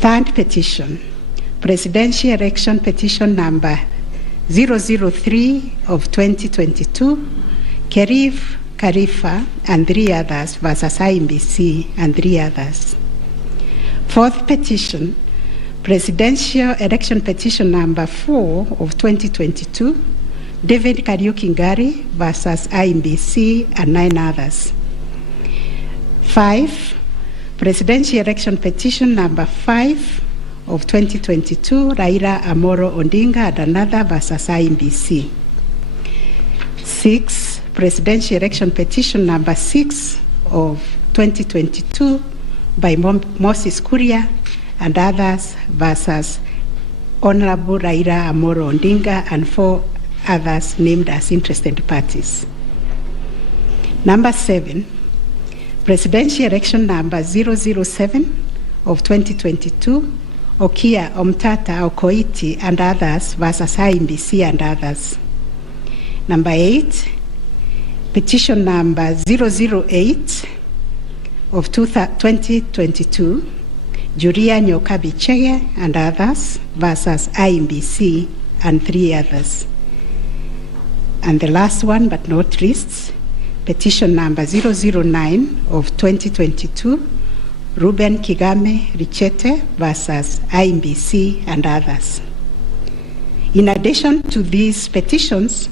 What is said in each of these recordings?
Third petition, Presidential Election Petition number 003 of 2022, Kerif Khalifa and 3 others versus IEBC and 3 others. Fourth petition, Presidential Election Petition number 4 of 2022, David Kariuki Ngari versus IEBC and 9 others. 5, Presidential Election Petition number 5 of 2022, Raila Amolo Odinga and another versus IEBC. 6, Presidential Election Petition number 6 of 2022 by Moses Kuria and others versus Honorable Raila Amolo Odinga and 4 others named as interested parties. Number 7, Presidential Election number 007 of 2022, Okia Omtata Okoiti and others versus IEBC and others. Number 8, petition number 008 of 2022, Julia Nyokabi Chege and others versus IEBC and 3 others. And the last one but not least, petition number 009 of 2022, Ruben Kigame Richete versus IEBC and others. In addition to these petitions,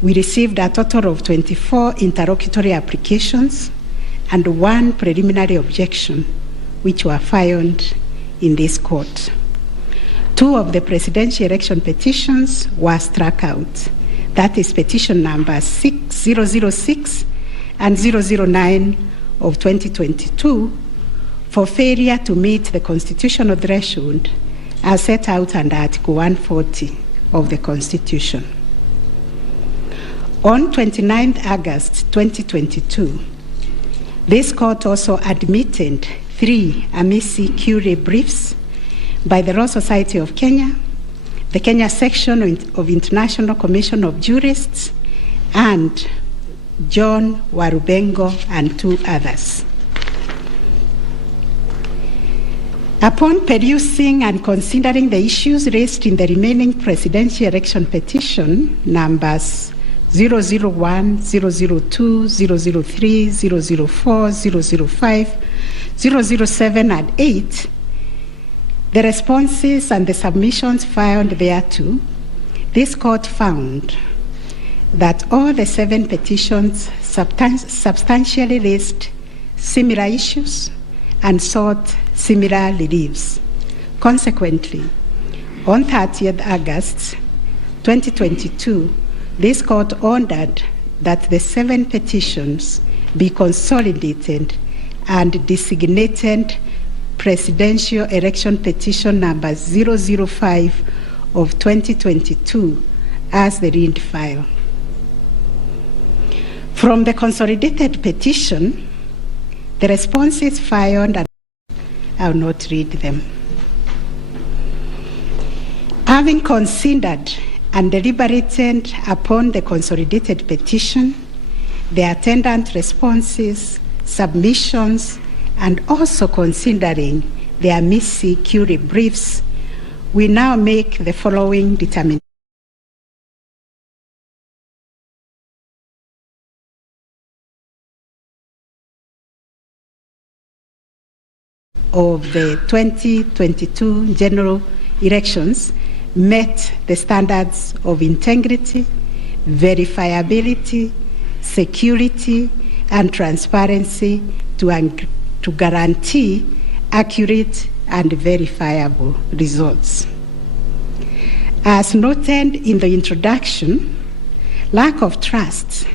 we received a total of 24 interlocutory applications and 1 preliminary objection, which were filed in this court. 2 of the presidential election petitions were struck out. That is petition number 006 and 009 of 2022 for failure to meet the constitutional threshold as set out under Article 140 of the Constitution. On 29 August 2022, this court also admitted 3 amici curiae briefs by the Law Society of Kenya, the Kenya section of International Commission of Jurists, and John Warubengo and 2 others. Upon perusing and considering the issues raised in the remaining presidential election petition numbers 001, 002, 003, 004, 005, 007, and 8, the responses and the submissions filed thereto, this court found that all the 7 petitions substantially raised similar issues and sought similar reliefs. Consequently, on 30th August 2022, this court ordered that the 7 petitions be consolidated and designated Presidential Election Petition number 005 of 2022 as the read file. From the consolidated petition, the responses filed, and I will not read them. Having considered and deliberated upon the consolidated petition, the attendant responses, submissions, and also considering the amici curiae briefs, we now make the following determination. Of the 2022 general elections met the standards of integrity, verifiability, security, and transparency to guarantee accurate and verifiable results. As noted in the introduction, lack of trust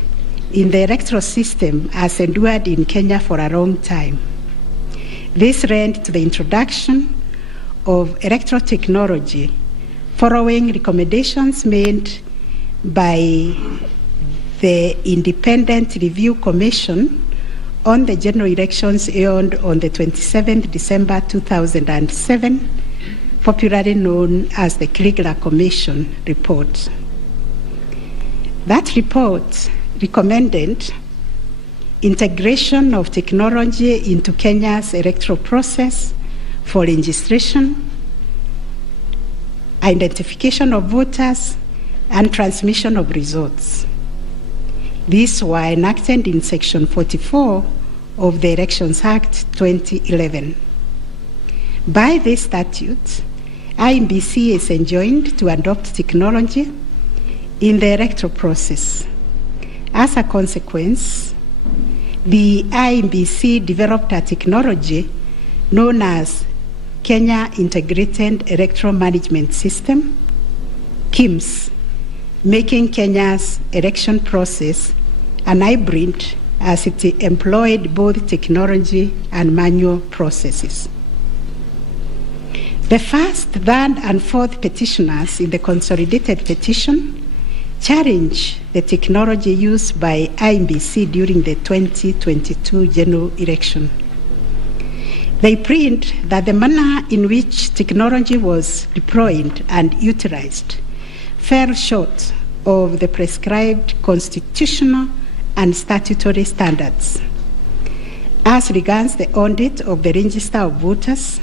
in the electoral system has endured in Kenya for a long time. This led to the introduction of electoral technology following recommendations made by the Independent Review Commission on the general elections held on the 27th December 2007, popularly known as the Kriegler Commission report. That report recommended integration of technology into Kenya's electoral process for registration, identification of voters, and transmission of results. These were enacted in Section 44 of the Elections Act 2011. By this statute, IEBC is enjoined to adopt technology in the electoral process. As a consequence, the IEBC developed a technology known as Kenya Integrated Electoral Management System, KIEMS, making Kenya's election process an hybrid as it employed both technology and manual processes. The first, third, and fourth petitioners in the consolidated petition challenge the technology used by IEBC during the 2022 general election. They plead that the manner in which technology was deployed and utilized fell short of the prescribed constitutional and statutory standards. As regards the audit of the register of voters,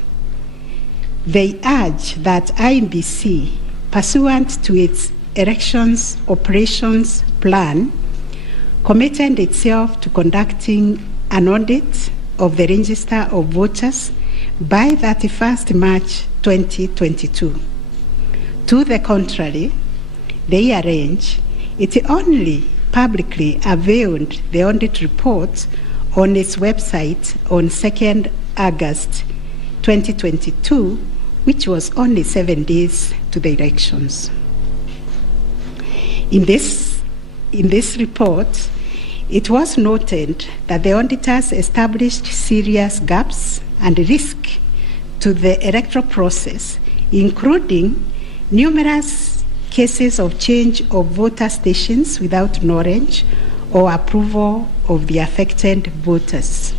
they urge that IEBC, pursuant to its elections operations plan, committed itself to conducting an audit of the register of voters by 31st March 2022. To the contrary, they arrange it only publicly availed the audit report on its website on 2nd August 2022, which was only 7 days to the elections. In this report, it was noted that the auditors established serious gaps and risk to the electoral process, including numerous cases of change of voter stations without knowledge or approval of the affected voters.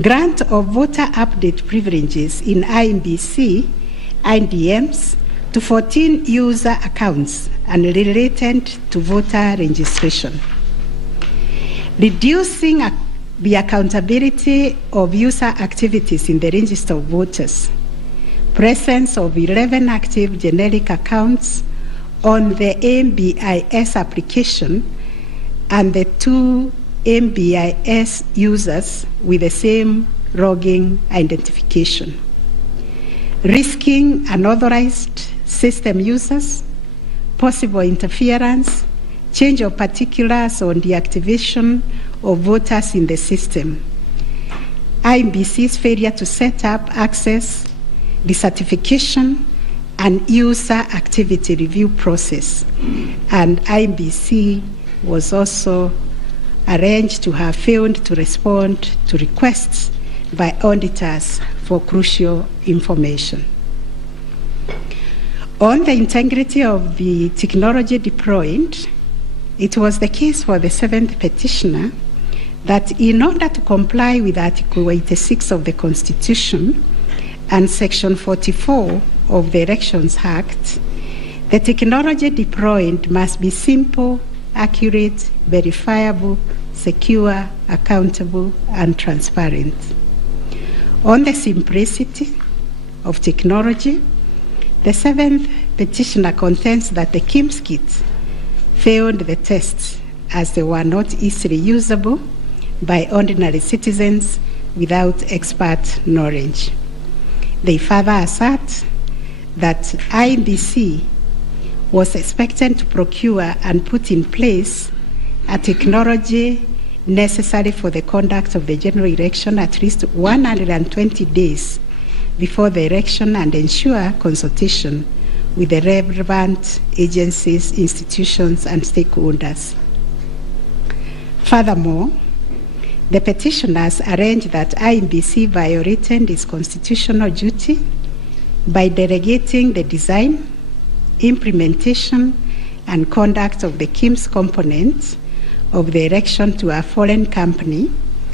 Grant of voter update privileges in IEBC, IDMs, to 14 user accounts and related to voter registration. Reducing the accountability of user activities in the register of voters. Presence of 11 active generic accounts on the MBIS application and the 2 MBIS users with the same logging identification. Risking unauthorized system users, possible interference, change of particulars on the activation of voters in the system. IEBC's failure to set up access, decertification, and user activity review process. And IEBC was also arranged to have failed to respond to requests by auditors for crucial information. On the integrity of the technology deployed, it was the case for the seventh petitioner that in order to comply with Article 86 of the Constitution and Section 44 of the Elections Act, the technology deployed must be simple, accurate, verifiable, secure, accountable, and transparent. On the simplicity of technology, the seventh petitioner contends that the KIEMS kits failed the tests as they were not easily usable by ordinary citizens without expert knowledge. They further assert that IEBC was expected to procure and put in place a technology necessary for the conduct of the general election at least 120 days before the election and ensure consultation with the relevant agencies, institutions, and stakeholders. Furthermore, the petitioners arranged that IEBC violated its constitutional duty by delegating the design, implementation, and conduct of the KIEMS components of the election to a foreign company,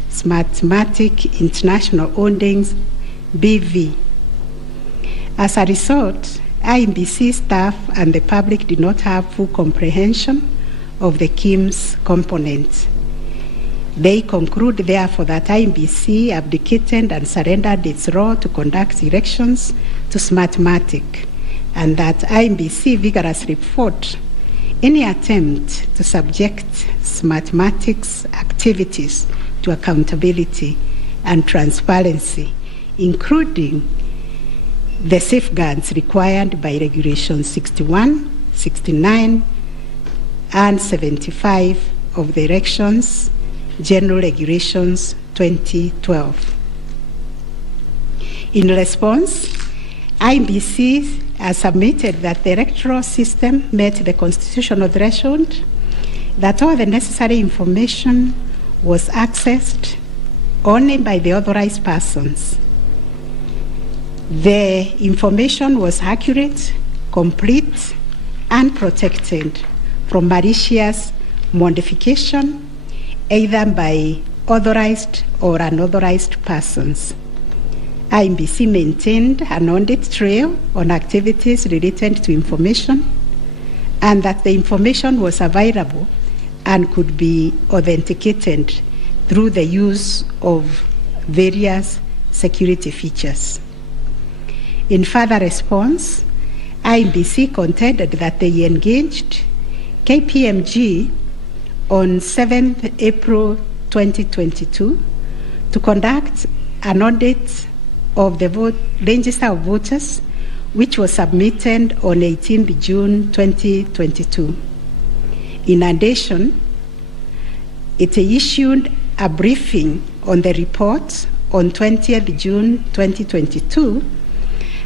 Smartmatic International Holdings, BV. As a result, IEBC staff and the public did not have full comprehension of the KIEMS components. They conclude, therefore, that IEBC abdicated and surrendered its role to conduct elections to Smartmatic, and that IEBC vigorously fought any attempt to subject Smartmatic's activities to accountability and transparency, including the safeguards required by Regulations 61, 69, and 75 of the Elections General Regulations 2012. In response, IEBC has submitted that the electoral system met the constitutional threshold, that all the necessary information was accessed only by the authorized persons. The information was accurate, complete, and protected from malicious modification, either by authorized or unauthorized persons. IEBC maintained an audit trail on activities related to information, and that the information was available and could be authenticated through the use of various security features. In further response, IEBC contended that they engaged KPMG on 7th April 2022 to conduct an audit of the register of voters, which was submitted on 18th June 2022. In addition, it issued a briefing on the report on 20th June 2022,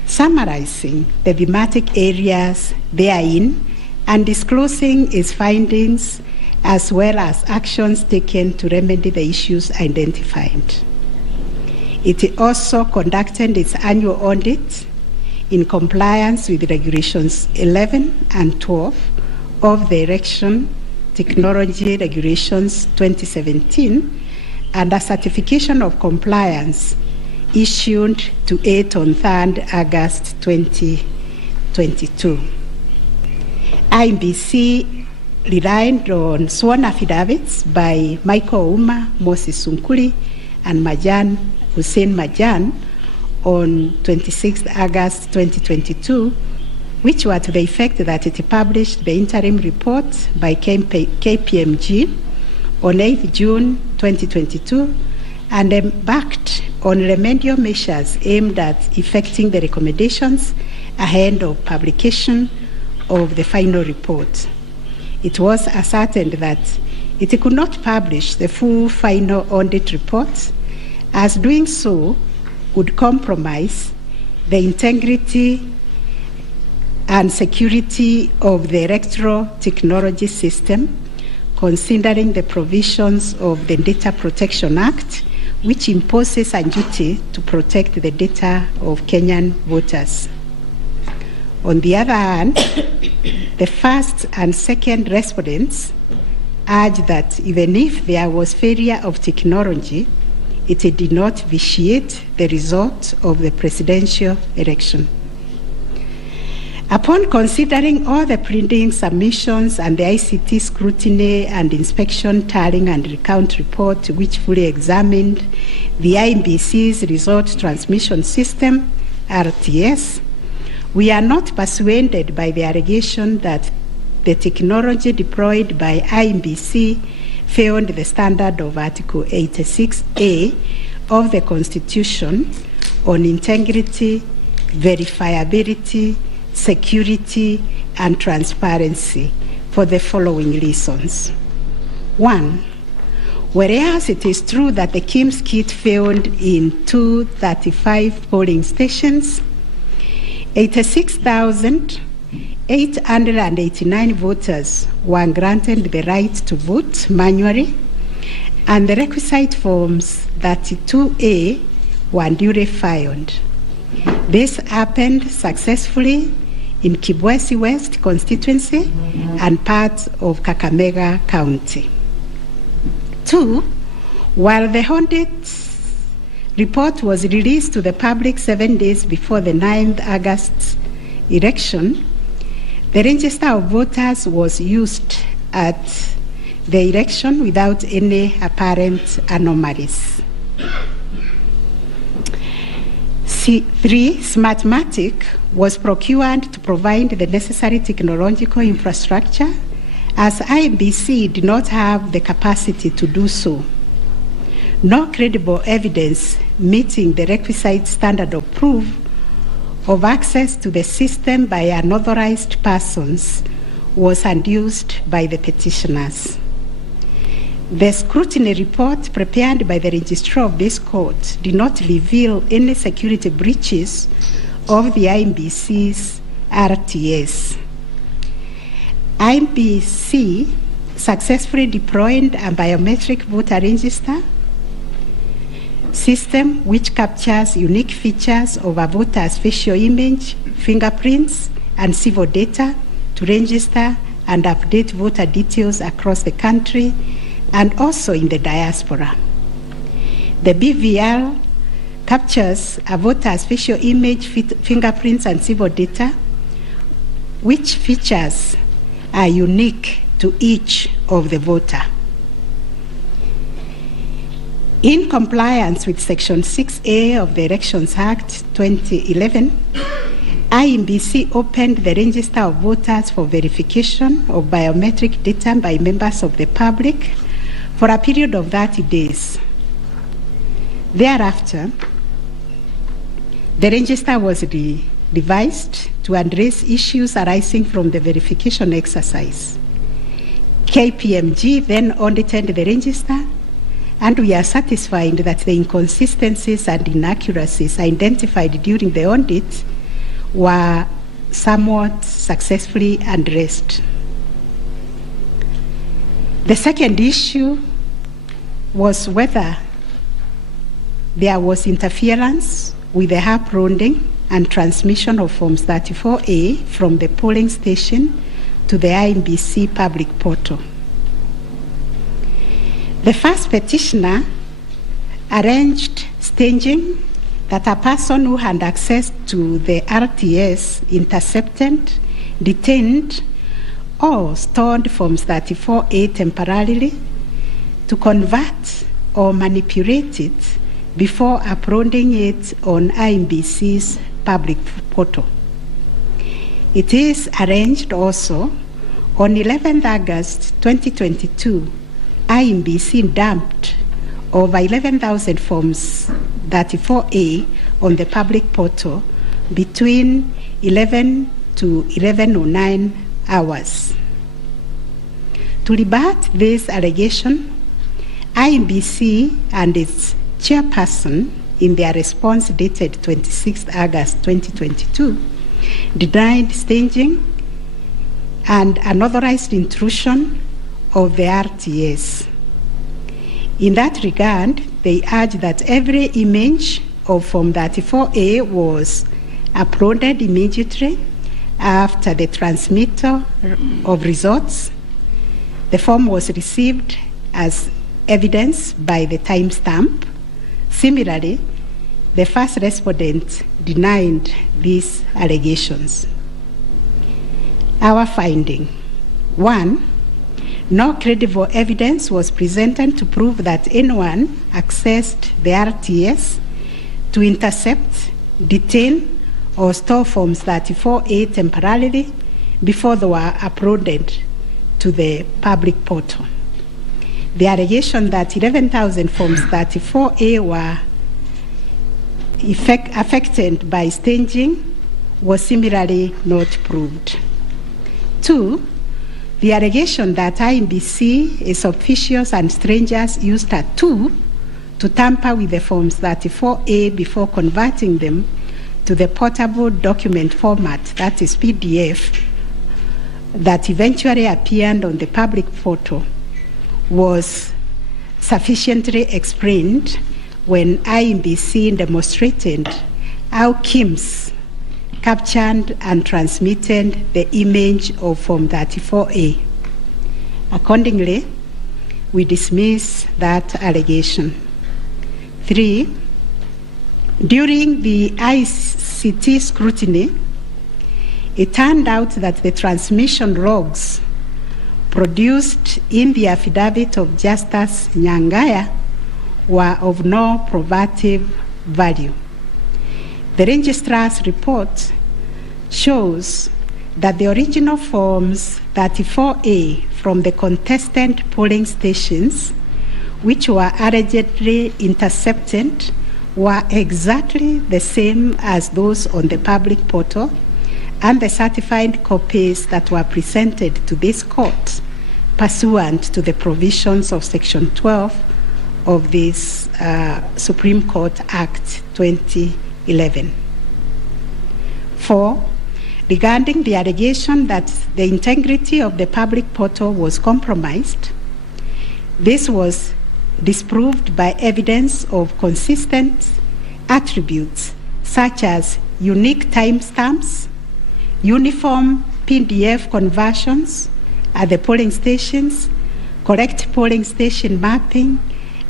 summarizing the thematic areas therein and disclosing its findings as well as actions taken to remedy the issues identified. It also conducted its annual audit in compliance with Regulations 11 and 12 of the Election Technology Regulations 2017, and a certification of compliance issued to it on 3rd August 2022. IEBC relied on sworn affidavits by Michael Uma, Moses Sunkuri, and Hussein Majan on 26th August 2022, which were to the effect that it published the interim report by KPMG on 8th June 2022 and embarked on remedial measures aimed at effecting the recommendations ahead of publication of the final report. It was ascertained that it could not publish the full final audit report, as doing so would compromise the integrity and security of the electoral technology system, considering the provisions of the Data Protection Act, which imposes a duty to protect the data of Kenyan voters. On the other hand, the first and second respondents urged that even if there was failure of technology, it did not vitiate the result of the presidential election. Upon considering all the pleading submissions and the ICT scrutiny and inspection tallying and recount report, which fully examined the IEBC's result transmission system, RTS, we are not persuaded by the allegation that the technology deployed by IEBC failed the standard of Article 86A of the Constitution on integrity, verifiability, security, and transparency for the following reasons. 1, whereas it is true that the KIMS kit failed in 235 polling stations, 86,889 voters were granted the right to vote manually, and the requisite forms 32A were duly filed. This happened successfully in Kibwezi West constituency and parts of Kakamega County. 2, while the audit report was released to the public 7 days before the 9th August election, the register of voters was used at the election without any apparent anomalies. 3. Smartmatic was procured to provide the necessary technological infrastructure, as IEBC did not have the capacity to do so. No credible evidence meeting the requisite standard of proof of access to the system by unauthorized persons was adduced by the petitioners. The scrutiny report prepared by the registrar of this court did not reveal any security breaches of the IEBC's RTS. IEBC successfully deployed a biometric voter register system which captures unique features of a voter's facial image, fingerprints, and civil data to register and update voter details across the country and also in the diaspora. The BVR captures a voter's facial image, fingerprints, and civil data, which features are unique to each of the voter. In compliance with Section 6A of the Elections Act 2011, IEBC opened the register of voters for verification of biometric data by members of the public for a period of 30 days. Thereafter, the register was revised to address issues arising from the verification exercise. KPMG then audited the register, and we are satisfied that the inconsistencies and inaccuracies identified during the audit were somewhat successfully addressed. The second issue was whether there was interference with the uploading and transmission of Forms 34A from the polling station to the IEBC public portal. The first petitioner arranged staging that a person who had access to the RTS intercepted, detained, or stored Forms 34A temporarily to convert or manipulate it before uploading it on IEBC's public portal. It is arranged also on 11th August 2022, IEBC dumped over 11,000 Forms 34A on the public portal between 11 to 11:09 hours. To rebut this allegation, IEBC and its chairperson, in their response dated 26th August 2022, denied staging and unauthorized intrusion of the RTS. In that regard, they urged that every image of Form 34A was uploaded immediately after the transmittal of results. The form was received as evidence by the timestamp. Similarly, the first respondent denied these allegations. Our finding: 1, no credible evidence was presented to prove that anyone accessed the RTS to intercept, detain, or store Forms 34A temporarily before they were uploaded to the public portal. The allegation that 11,000 Forms 34A were affected by staging was similarly not proved. 2, the allegation that IEBC, its officials and strangers used a tool to tamper with the Forms 34A before converting them to the portable document format, that is PDF, that eventually appeared on the public portal, was sufficiently explained when IEBC demonstrated how KIMS captured and transmitted the image of Form 34A. Accordingly, we dismiss that allegation. 3, during the ICT scrutiny, it turned out that the transmission logs produced in the affidavit of Justus Nyangaya were of no probative value. The registrar's report shows that the original forms 34A from the contestant polling stations, which were allegedly intercepted, were exactly the same as those on the public portal, and the certified copies that were presented to this court pursuant to the provisions of Section 12 of this Supreme Court Act 2011. 4. Regarding the allegation that the integrity of the public portal was compromised, this was disproved by evidence of consistent attributes such as unique timestamps, uniform PDF conversions at the polling stations, correct polling station mapping,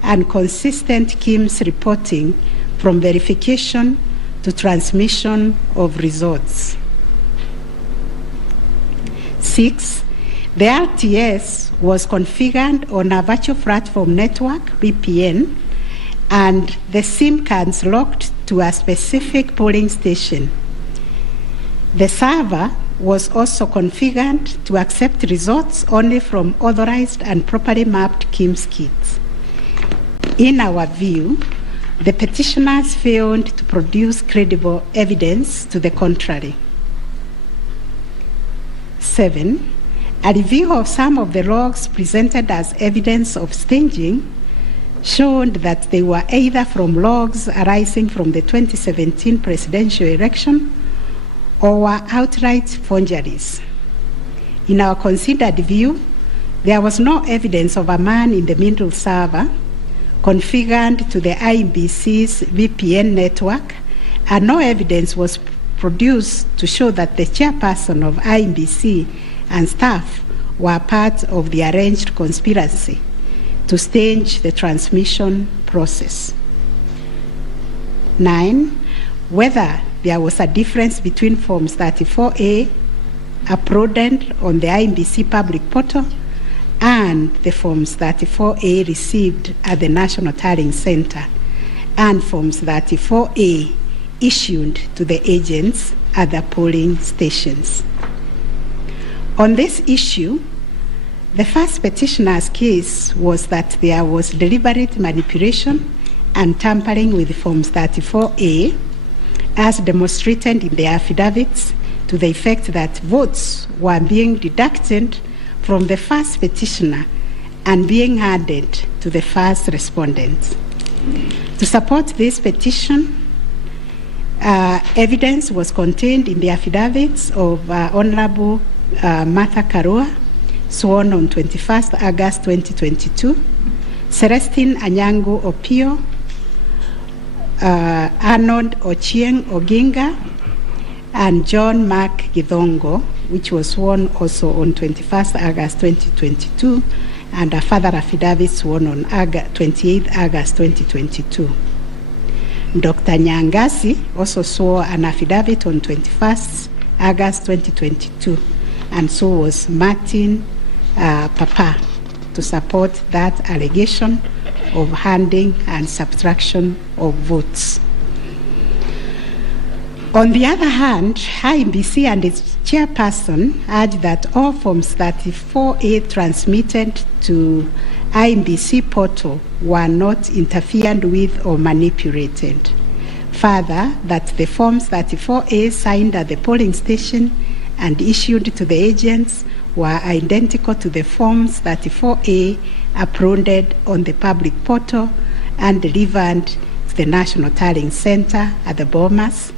and consistent KIMS reporting from verification to transmission of results. 6. The RTS was configured on a virtual platform network, VPN, and the SIM cards locked to a specific polling station. The server was also configured to accept results only from authorized and properly mapped KIMS kits. In our view, the petitioners failed to produce credible evidence to the contrary. 7. A review of some of the logs presented as evidence of staging showed that they were either from logs arising from the 2017 presidential election or were outright forgeries. In our considered view, there was no evidence of a man-in-the-middle server configured to the IEBC's VPN network, and no evidence was produced to show that the chairperson of IEBC and staff were part of the arranged conspiracy to stage the transmission process. 9. Whether there was a difference between Forms 34A uploaded on the IEBC public portal and the Forms 34A received at the National Tallying Center and Forms 34A issued to the agents at the polling stations. On this issue, the first petitioner's case was that there was deliberate manipulation and tampering with Forms 34A, as demonstrated in the affidavits, to the effect that votes were being deducted from the first petitioner and being added to the first respondent. To support this petition, evidence was contained in the affidavits of Honorable Martha Karua, sworn on 21st August 2022, Celestine Anyango Opio, Arnold Ochieng Oginga, and John Mark Githongo, which was sworn also on 21st August 2022, and a further affidavit sworn on 28th August 2022. Dr. Nyangasi also swore an affidavit on 21st August 2022, and so was Martin Papa, to support that allegation of handing and subtraction of votes. On the other hand, IEBC and its chairperson urged that all Forms 34A transmitted to IEBC portal were not interfered with or manipulated. Further, that the Forms 34A signed at the polling station and issued to the agents were identical to the Forms 34A uploaded on the public portal and delivered to the National Tallying Center at the Bomas.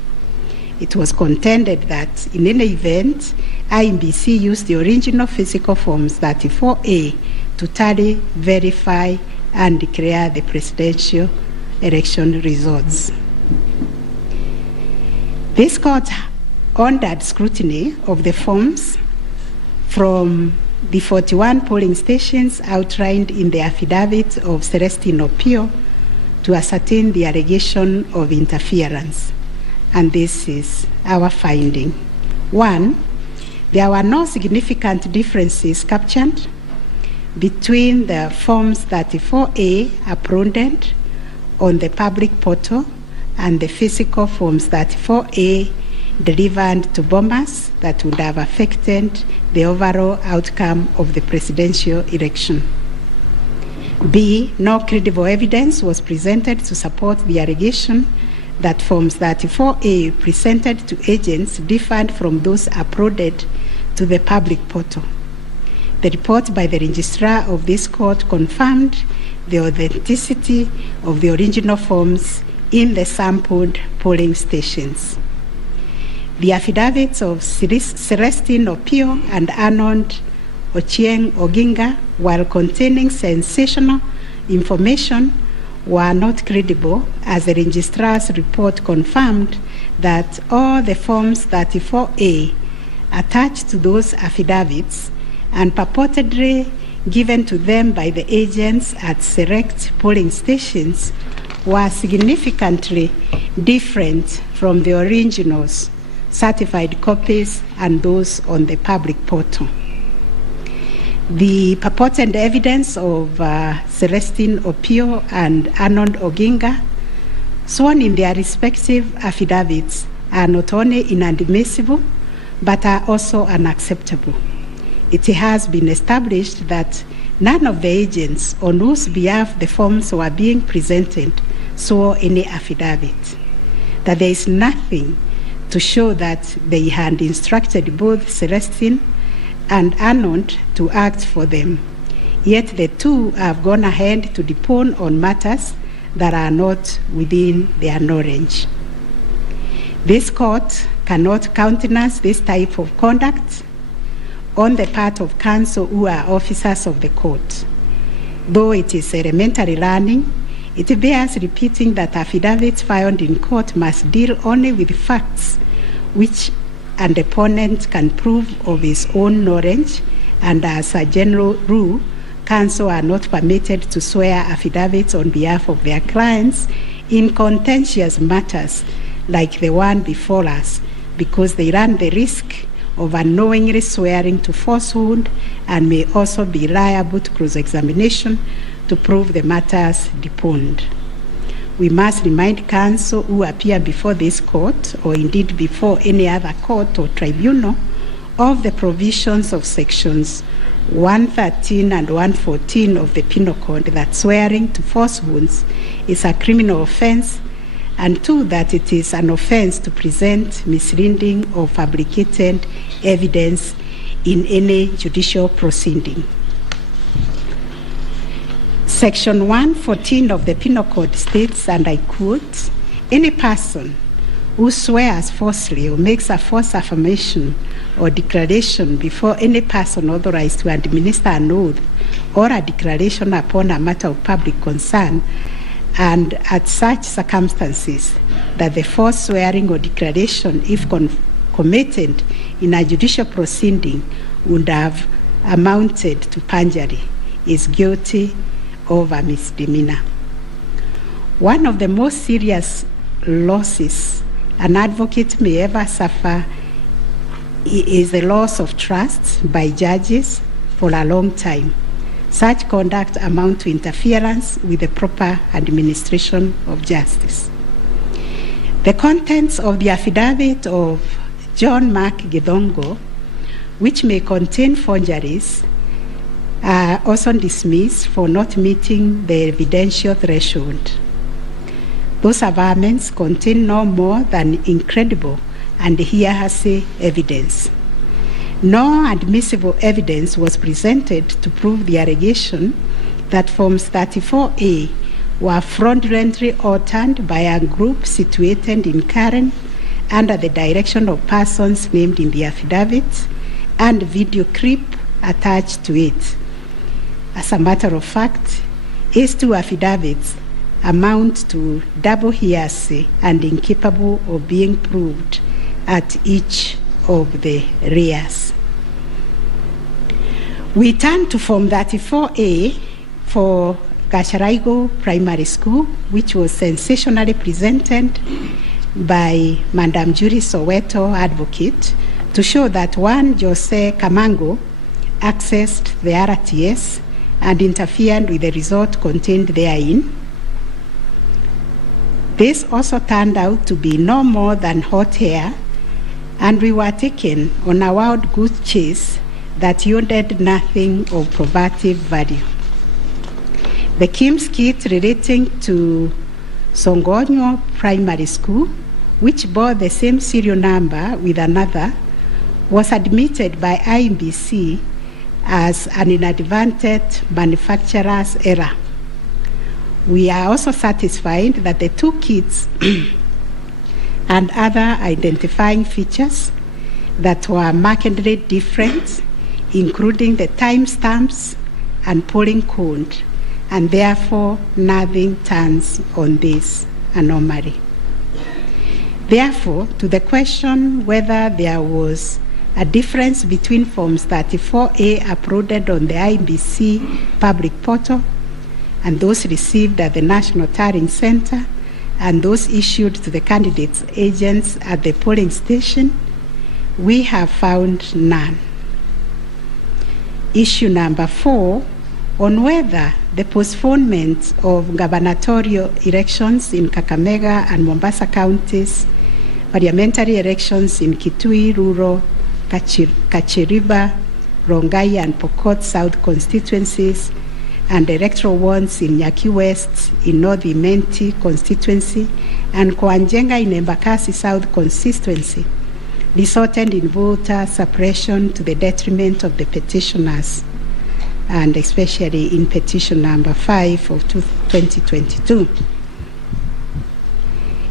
It was contended that in any event, IEBC used the original physical Forms 34A to tally, verify, and declare the presidential election results. This court ordered scrutiny of the forms from the 41 polling stations outlined in the affidavit of Celestine Opio to ascertain the allegation of interference. And this is our finding. 1, there were no significant differences captured between the Forms 34A appended on the public portal and the physical Forms 34A delivered to Bomas that would have affected the overall outcome of the presidential election. B, no credible evidence was presented to support the allegation that Forms 34A presented to agents differed from those uploaded to the public portal. The report by the registrar of this court confirmed the authenticity of the original forms in the sampled polling stations. The affidavits of Celestine Opio and Arnold Ochieng Oginga, while containing sensational information, were not credible, as the registrar's report confirmed that all the Forms 34A attached to those affidavits and purportedly given to them by the agents at select polling stations were significantly different from the originals, certified copies, and those on the public portal. The purported evidence of Celestine Opio and Arnold Oginga, sworn in their respective affidavits, are not only inadmissible, but are also unacceptable. It has been established that none of the agents on whose behalf the forms were being presented swore any affidavit, that there is nothing to show that they had instructed both Celestine and Arnold to act for them, yet the two have gone ahead to depone on matters that are not within their knowledge. This court cannot countenance this type of conduct on the part of counsel who are officers of the court. Though it is elementary learning, it bears repeating that affidavits filed in court must deal only with facts which an opponent can prove of his own knowledge, and as a general rule, counsel are not permitted to swear affidavits on behalf of their clients in contentious matters like the one before us, because they run the risk of unknowingly swearing to falsehood and may also be liable to cross-examination to prove the matters deponed. We must remind counsel who appear before this court, or indeed before any other court or tribunal, of the provisions of sections 113 and 114 of the Penal Code that swearing to falsehoods is a criminal offense, and two, that it is an offense to present misleading or fabricated evidence in any judicial proceeding. Section 114 of the Penal Code states, and I quote, "Any person who swears falsely or makes a false affirmation or declaration before any person authorized to administer an oath or a declaration upon a matter of public concern, and at such circumstances that the false swearing or declaration, if committed in a judicial proceeding, would have amounted to perjury, is guilty of a misdemeanor." One of the most serious losses an advocate may ever suffer is the loss of trust by judges for a long time. Such conduct amounts to interference with the proper administration of justice. The contents of the affidavit of John Mark Githongo, which may contain forgeries, are also dismissed for not meeting the evidential threshold. Those averments contain no more than incredible and hearsay evidence. No admissible evidence was presented to prove the allegation that Forms 34A were fraudulently altered by a group situated in Karen under the direction of persons named in the affidavit and video clip attached to it. As a matter of fact, these two affidavits amount to double hearsay and incapable of being proved at each of the rears. We turn to Form 34A for Gacharaigo Primary School, which was sensationally presented by Madam Judy Soweto, advocate, to show that one Jose Camango accessed the RTS and interfered with the result contained therein. This also turned out to be no more than hot air, and we were taken on a wild goose chase that yielded nothing of probative value. The KIMS kit relating to Songonyo Primary School, which bore the same serial number with another, was admitted by IEBC as an inadvertent manufacturer's error. We are also satisfied that the two kits and other identifying features that were markedly different, including the timestamps and polling code, and therefore nothing turns on this anomaly. Therefore, to the question whether there was a difference between Forms 34A uploaded on the IEBC public portal and those received at the National Tallying Center and those issued to the candidates' agents at the polling station, we have found none. Issue number 4, on whether the postponement of gubernatorial elections in Kakamega and Mombasa counties, parliamentary elections in Kitui, Rural, Kachiriba, Rongai and Pokot South constituencies, and electoral ones in Nyaki West in North Imenti constituency and Koanjenga in Embakasi South constituency resulted in voter suppression to the detriment of the petitioners, and especially in petition number 5 of 2022.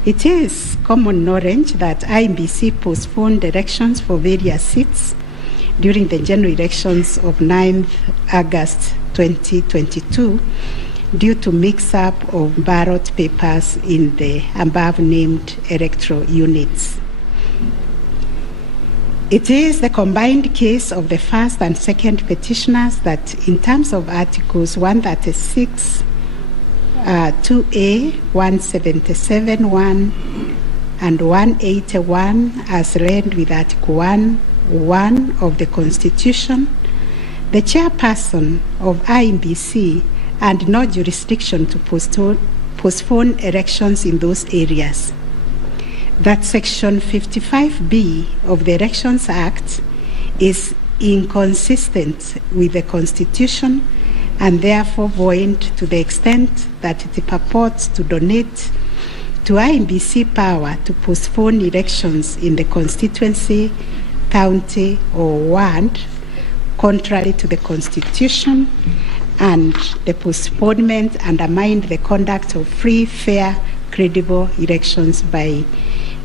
It is common knowledge that IEBC postponed elections for various seats during the general elections of 9th August 2022 due to mix-up of ballot papers in the above-named electoral units. It is the combined case of the first and second petitioners that, in terms of Articles 136, 2A, 177(1), and 181, as read with Article 1 of the Constitution, the chairperson of IEBC had no jurisdiction to postpone elections in those areas. That Section 55B of the Elections Act is inconsistent with the Constitution and therefore void to the extent that it purports to donate to IEBC power to postpone elections in the constituency, county, or ward, contrary to the Constitution, and the postponement undermined the conduct of free, fair, credible elections by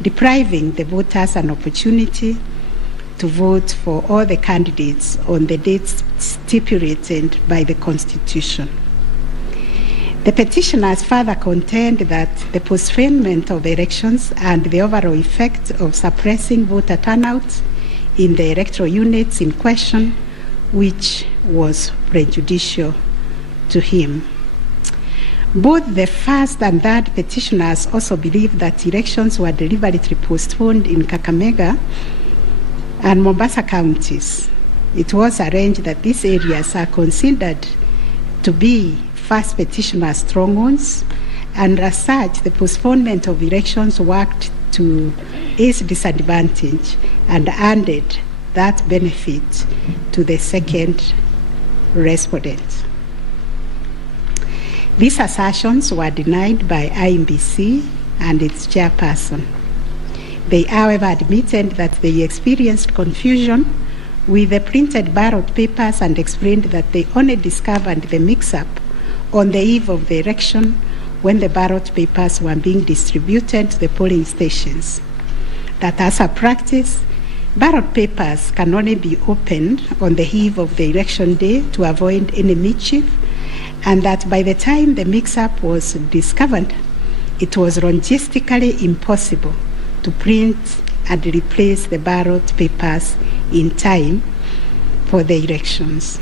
depriving the voters an opportunity to vote for all the candidates on the dates stipulated by the Constitution. The petitioners further contend that the postponement of elections and the overall effect of suppressing voter turnout in the electoral units in question, which was prejudicial to him. Both the first and third petitioners also believe that elections were deliberately postponed in Kakamega and Mombasa counties. It was arranged that these areas are considered to be first petitioner strongholds, and as such, the postponement of elections worked to his disadvantage and handed that benefit to the second respondent. These assertions were denied by IEBC and its chairperson. They, however, admitted that they experienced confusion with the printed ballot papers and explained that they only discovered the mix-up on the eve of the election when the ballot papers were being distributed to the polling stations. That as a practice, ballot papers can only be opened on the eve of the election day to avoid any mischief, and that by the time the mix-up was discovered, it was logistically impossible to print and replace the ballot papers in time for the elections.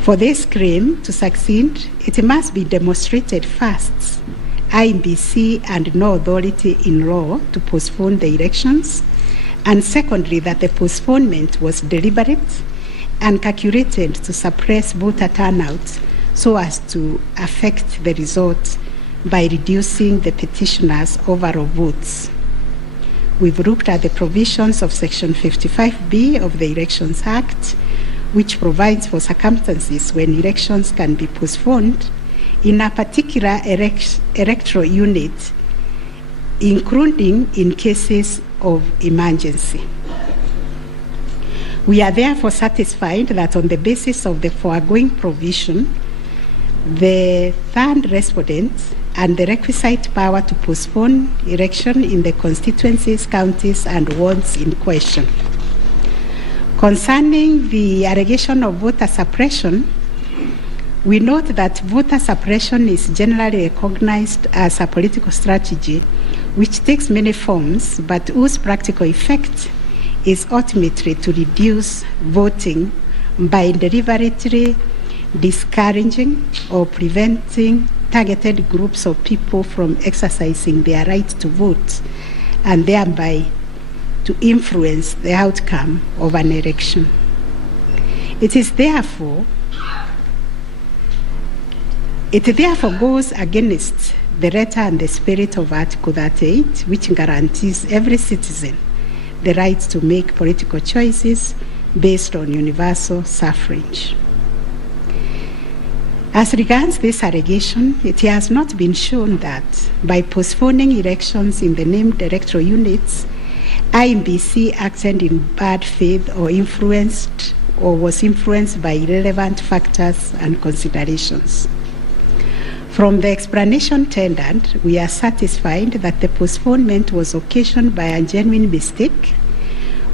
For this claim to succeed, it must be demonstrated first, IEBC had no authority in law to postpone the elections, and secondly, that the postponement was deliberate and calculated to suppress voter turnout so as to affect the result by reducing the petitioners' overall votes. We've looked at the provisions of Section 55B of the Elections Act, which provides for circumstances when elections can be postponed in a particular electoral unit, including in cases of emergency. We are therefore satisfied that on the basis of the foregoing provision, the third respondent and the requisite power to postpone election in the constituencies, counties, and wards in question. Concerning the allegation of voter suppression, we note that voter suppression is generally recognized as a political strategy which takes many forms, but whose practical effect is ultimately to reduce voting by deliberately discouraging or preventing targeted groups of people from exercising their right to vote and thereby to influence the outcome of an election. It therefore goes against the letter and the spirit of Article 38, which guarantees every citizen the right to make political choices based on universal suffrage. As regards this allegation, it has not been shown that by postponing elections in the named electoral units, IEBC acted in bad faith or was influenced by irrelevant factors and considerations. From the explanation tendered, we are satisfied that the postponement was occasioned by a genuine mistake,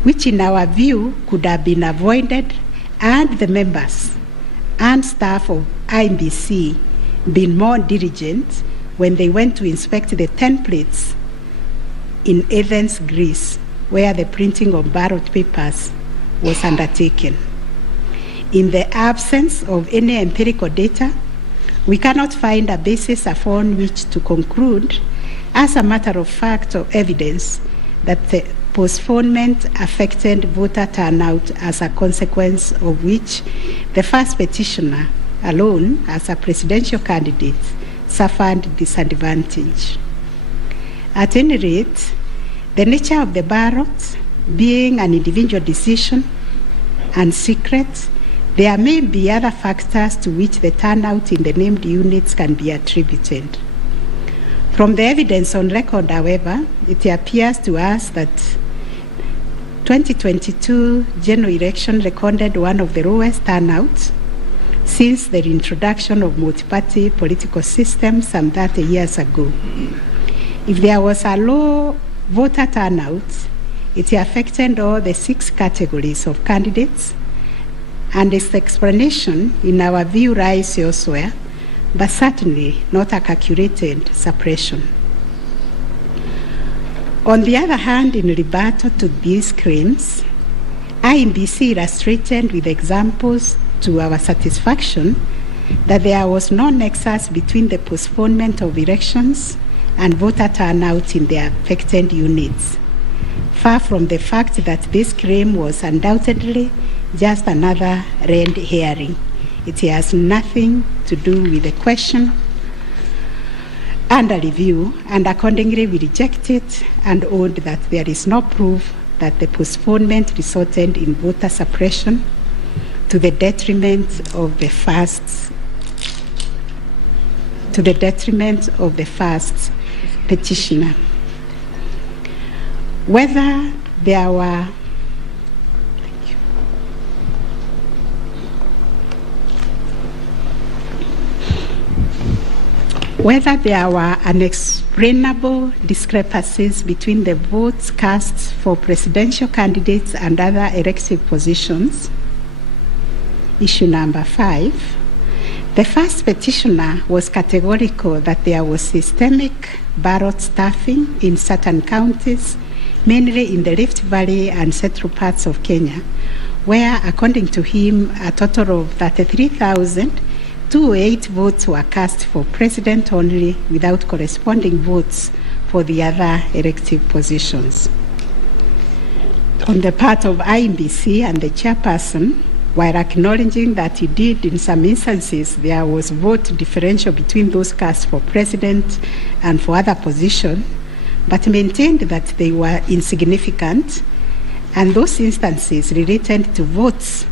which in our view could have been avoided and the members and staff of IEBC been more diligent when they went to inspect the templates in Athens, Greece, where the printing of ballot papers was undertaken. In the absence of any empirical data, we cannot find a basis upon which to conclude, as a matter of fact or evidence, that the postponement affected voter turnout, as a consequence of which the first petitioner alone, as a presidential candidate, suffered disadvantage. At any rate, the nature of the ballot being an individual decision and secret, there may be other factors to which the turnout in the named units can be attributed. From the evidence on record, however, it appears to us that 2022 general election recorded one of the lowest turnouts since the introduction of multi-party political systems some 30 years ago. If there was a low voter turnout, it affected all the 6 categories of candidates, and its explanation, in our view, lies elsewhere, but certainly not a calculated suppression. On the other hand, in rebuttal to these claims, IEBC illustrated with examples to our satisfaction that there was no nexus between the postponement of elections and voter turnout in the affected units, far from the fact that this claim was undoubtedly just another red herring. It has nothing to do with the question under review, and accordingly we reject it and hold that there is no proof that the postponement resulted in voter suppression to the detriment of the first petitioner. Whether there were unexplainable discrepancies between the votes cast for presidential candidates and other elective positions. Issue number 5. The first petitioner was categorical that there was systemic ballot stuffing in certain counties, mainly in the Rift Valley and central parts of Kenya, where, according to him, a total of 33,208 votes were cast for president only, without corresponding votes for the other elective positions. On the part of IEBC and the chairperson, while acknowledging that indeed in some instances there was vote differential between those cast for president and for other positions, but maintained that they were insignificant, and those instances related to votes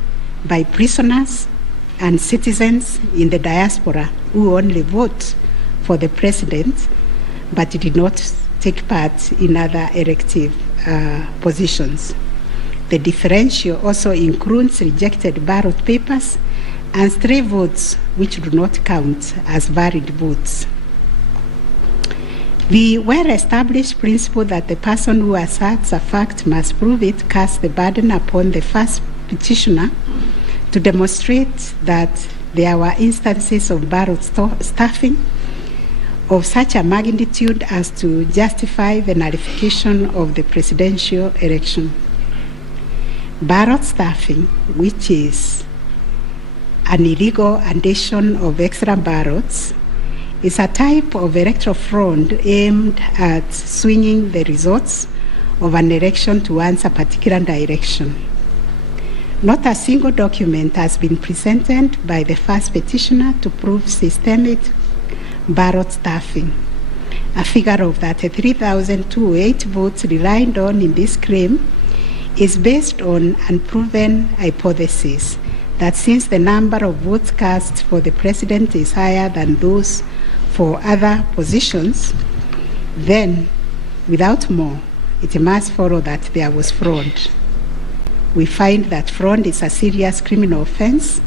by prisoners and citizens in the diaspora who only vote for the president but did not take part in other elective positions. The differential also includes rejected ballot papers and stray votes which do not count as valid votes. The well-established principle that the person who asserts a fact must prove it casts the burden upon the first petitioner to demonstrate that there were instances of ballot stuffing of such a magnitude as to justify the nullification of the presidential election. Ballot stuffing, which is an illegal addition of extra ballots, is a type of electoral fraud aimed at swinging the results of an election towards a particular direction. Not a single document has been presented by the first petitioner to prove systemic ballot stuffing. A figure of 33,208 votes relied on in this claim is based on unproven hypothesis that since the number of votes cast for the president is higher than those for other positions, then without more, it must follow that there was fraud. We find that fraud is a serious criminal offense,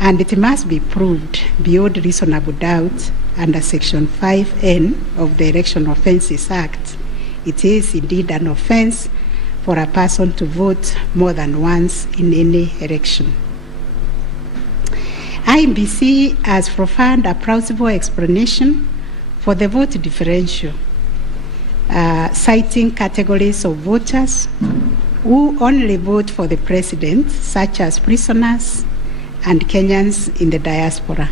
and it must be proved beyond reasonable doubt under Section 5N of the Election Offences Act. It is indeed an offense for a person to vote more than once in any election. IEBC has provided a plausible explanation for the vote differential, citing categories of voters who only vote for the president, such as prisoners and Kenyans in the diaspora.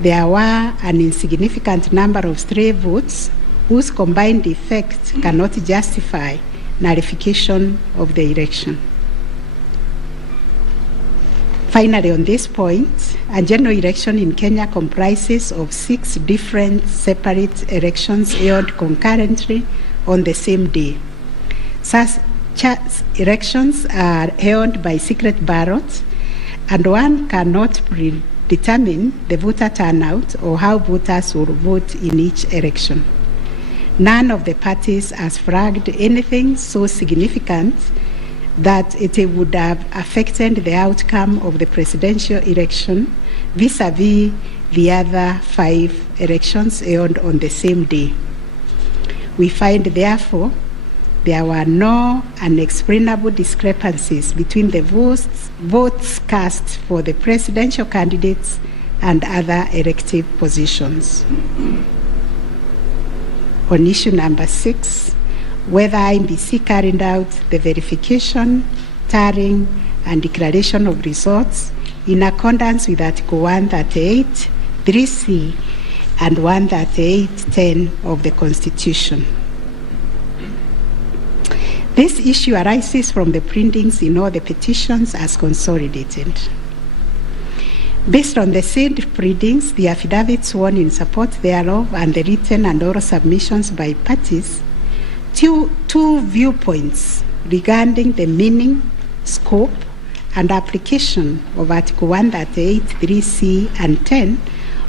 There were an insignificant number of stray votes whose combined effect cannot justify nullification of the election. Finally, on this point, a general election in Kenya comprises of 6 different separate elections held concurrently on the same day. Such elections are held by secret ballot, and one cannot predetermine the voter turnout or how voters will vote in each election. None of the parties has flagged anything so significant that it would have affected the outcome of the presidential election vis-a-vis the other 5 elections held on the same day. We find, therefore, there were no unexplainable discrepancies between the votes cast for the presidential candidates and other elective positions. On issue number 6, whether IEBC carried out the verification, tallying, and declaration of results in accordance with Article 138, 3C, and 138(10) of the Constitution. This issue arises from the printings in all the petitions as consolidated. Based on the said printings, the affidavits sworn in support thereof, and the written and oral submissions by parties, two viewpoints regarding the meaning, scope, and application of Article 138, 3C, and 10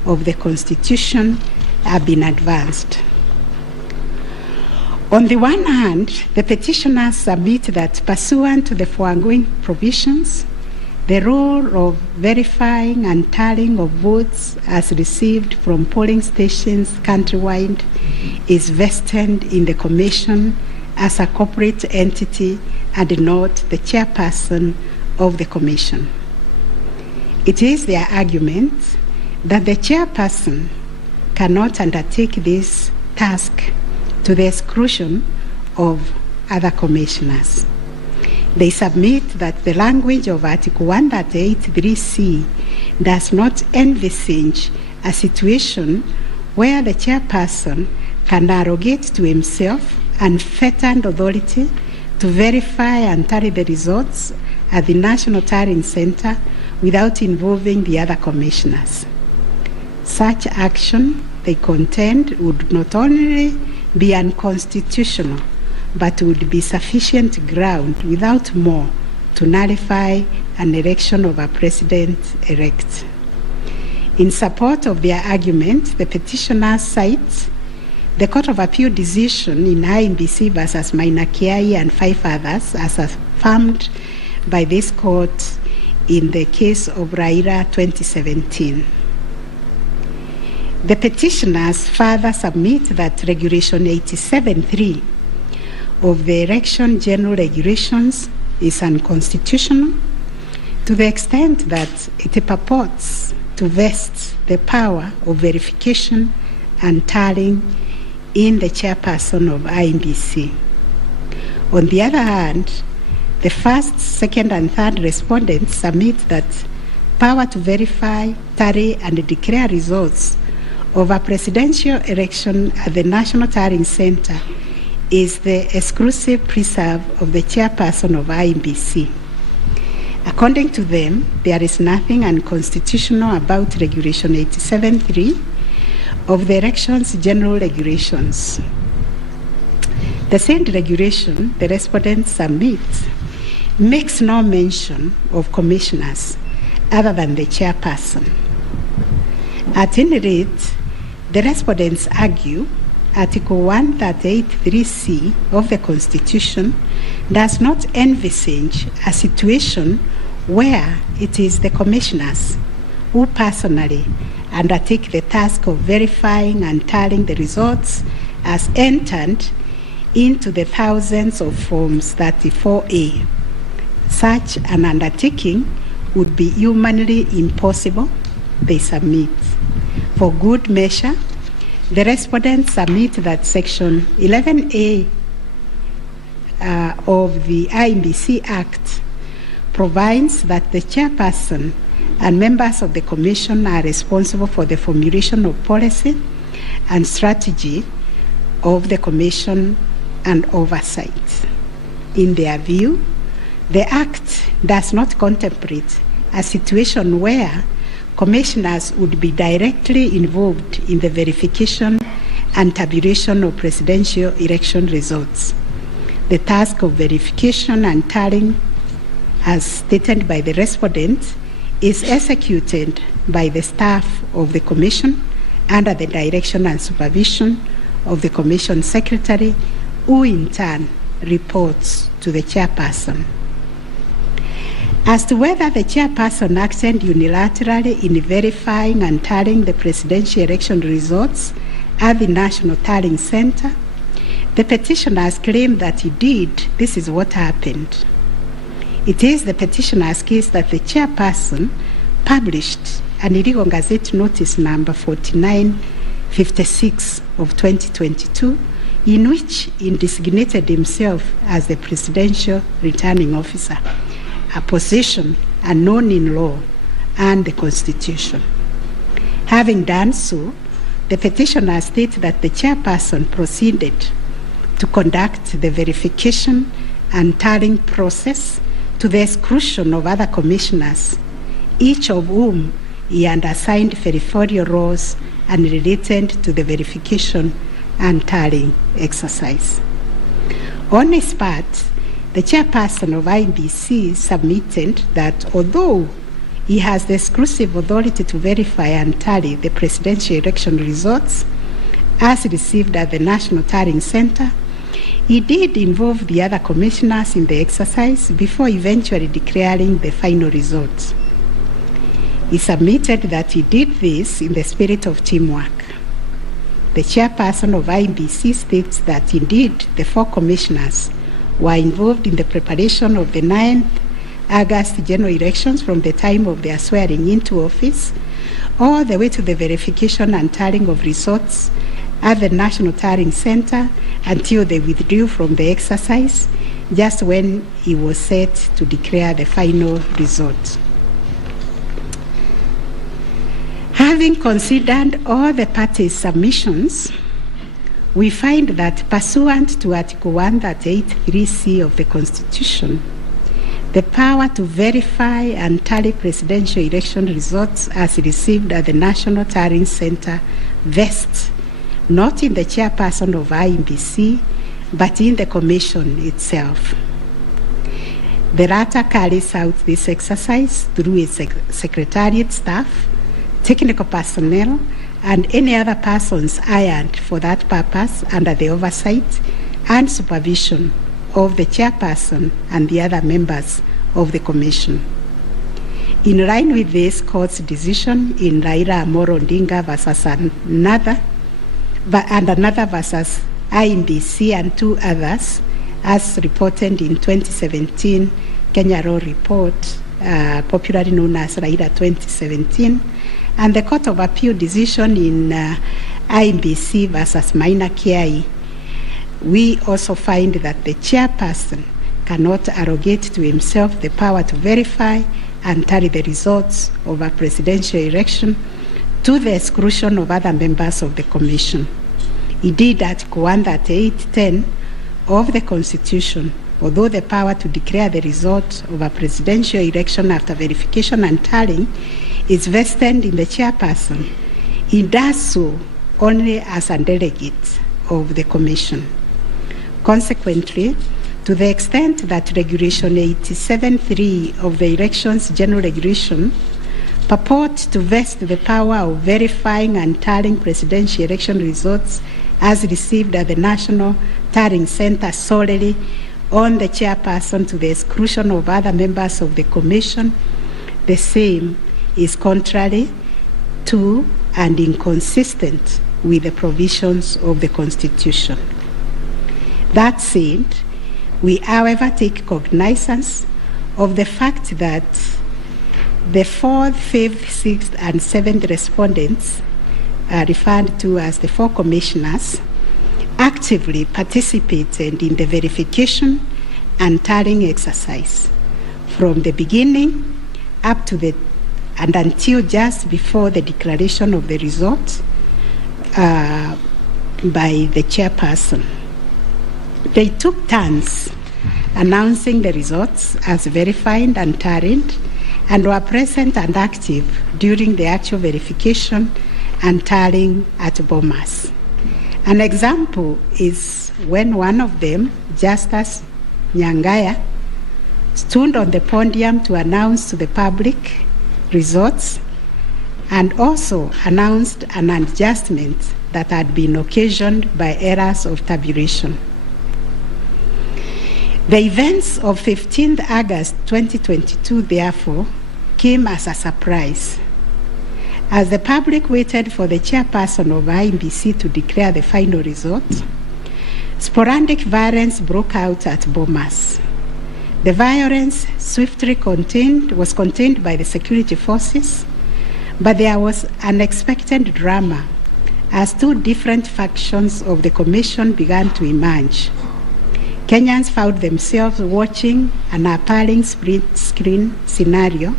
of the Constitution have been advanced. On the one hand, the petitioners submit that pursuant to the foregoing provisions, the role of verifying and tallying of votes as received from polling stations countrywide is vested in the Commission as a corporate entity and not the chairperson of the Commission. It is their argument that the chairperson cannot undertake this task to the exclusion of other commissioners. They submit that the language of Article 138(3)(c) does not envisage a situation where the chairperson can arrogate to himself unfettered authority to verify and tally the results at the National Tallying Center without involving the other commissioners. Such action, they contend, would not only be unconstitutional, but would be sufficient ground without more to nullify an election of a president-elect. In support of their argument, the petitioners cite the Court of Appeal decision in IEBC versus Maina Kiai and 5 others as affirmed by this court in the case of Raila 2017. The petitioners further submit that Regulation 87.3 of the Election General Regulations is unconstitutional to the extent that it purports to vest the power of verification and tallying in the chairperson of IEBC. On the other hand, the first, second, and third respondents submit that power to verify, tally, and declare results of a presidential election at the National Tallying Center is the exclusive preserve of the chairperson of IEBC. According to them, there is nothing unconstitutional about Regulation 87.3 of the Elections General Regulations. The said regulation the respondents submit makes no mention of commissioners other than the chairperson. At any rate, the respondents argue Article 138(3)(c) of the Constitution does not envisage a situation where it is the commissioners who personally undertake the task of verifying and tallying the results as entered into the thousands of Forms 34A. Such an undertaking would be humanly impossible, they submit. For good measure, the respondents submit that Section 11A of the IEBC Act provides that the chairperson and members of the Commission are responsible for the formulation of policy and strategy of the Commission and oversight. In their view, the Act does not contemplate a situation where commissioners would be directly involved in the verification and tabulation of presidential election results. The task of verification and tallying, as stated by the respondent, is executed by the staff of the Commission under the direction and supervision of the Commission Secretary, who in turn reports to the chairperson. As to whether the chairperson acted unilaterally in verifying and tallying the presidential election results at the National Tallying Center, the petitioners claim that indeed this is what happened. It is the petitioner's case that the chairperson published an illegal Gazette Notice number 4956 of 2022, in which he designated himself as the presidential returning officer, a position unknown in law and the Constitution. Having done so, the petitioner states that the chairperson proceeded to conduct the verification and tallying process to the exclusion of other commissioners, each of whom he had assigned territorial roles and related to the verification and tallying exercise. On his part, the chairperson of IEBC submitted that although he has the exclusive authority to verify and tally the presidential election results as received at the National Tallying Center, he did involve the other commissioners in the exercise before eventually declaring the final results. He submitted that he did this in the spirit of teamwork. The chairperson of IEBC states that indeed the 4 commissioners were involved in the preparation of the 9th August general elections from the time of their swearing into office all the way to the verification and tallying of results at the National Tallying Center until they withdrew from the exercise just when he was set to declare the final result. Having considered all the parties' submissions, we find that pursuant to Article 138(3)(c) of the Constitution, The power to verify and tally presidential election results as received at the National Tallying Center vests not in the chairperson of IEBC, but in the commission itself. The latter carries out this exercise through its secretariat staff, technical personnel, and any other persons hired for that purpose under the oversight and supervision of the chairperson and the other members of the commission. In line with this court's decision in Raila Amolo Odinga versus another versus IEBC and two others, as reported in 2017 Kenya Law Report, popularly known as Raila 2017, and the Court of Appeal decision in IEBC versus Maina Kiai, we also find that the chairperson cannot arrogate to himself the power to verify and tally the results of a presidential election to the exclusion of other members of the commission. Indeed, Article 138(10) of the Constitution, although the power to declare the result of a presidential election after verification and tallying is vested in the chairperson, he does so only as a delegate of the commission. Consequently, to the extent that Regulation 87(3) of the Elections General Regulation purports to vest the power of verifying and tallying presidential election results as received at the National Tallying Center solely on the chairperson to the exclusion of other members of the commission, the same is contrary to and inconsistent with the provisions of the Constitution. That said, we, however, take cognizance of the fact that the 4th, 5th, 6th, and 7th respondents, referred to as the 4 commissioners, actively participated in the verification and tallying exercise from the beginning up to and until just before the declaration of the result by the chairperson. They took turns announcing the results as verified and tallied, and were present and active during the actual verification and tallying at Bomas. An example is when one of them, Justice Nyangaya, stood on the podium to announce to the public results and also announced an adjustment that had been occasioned by errors of tabulation. The events of 15th August 2022, therefore, came as a surprise. As the public waited for the chairperson of IEBC to declare the final result, sporadic violence broke out at Bomas. The violence swiftly was contained by the security forces, but there was unexpected drama as 2 different factions of the commission began to emerge. Kenyans found themselves watching an appalling split-screen scenario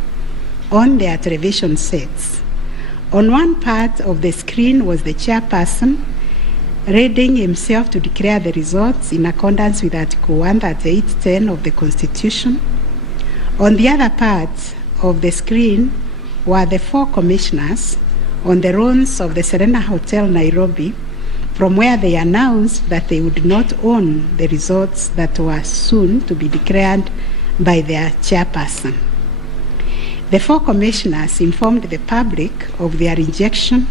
on their television sets. On one part of the screen was the chairperson readying himself to declare the results in accordance with Article 138(10) of the Constitution. On the other part of the screen were the 4 commissioners on the ruins of the Serena Hotel, Nairobi, from where they announced that they would not own the results that were soon to be declared by their chairperson. The 4 commissioners informed the public of their rejection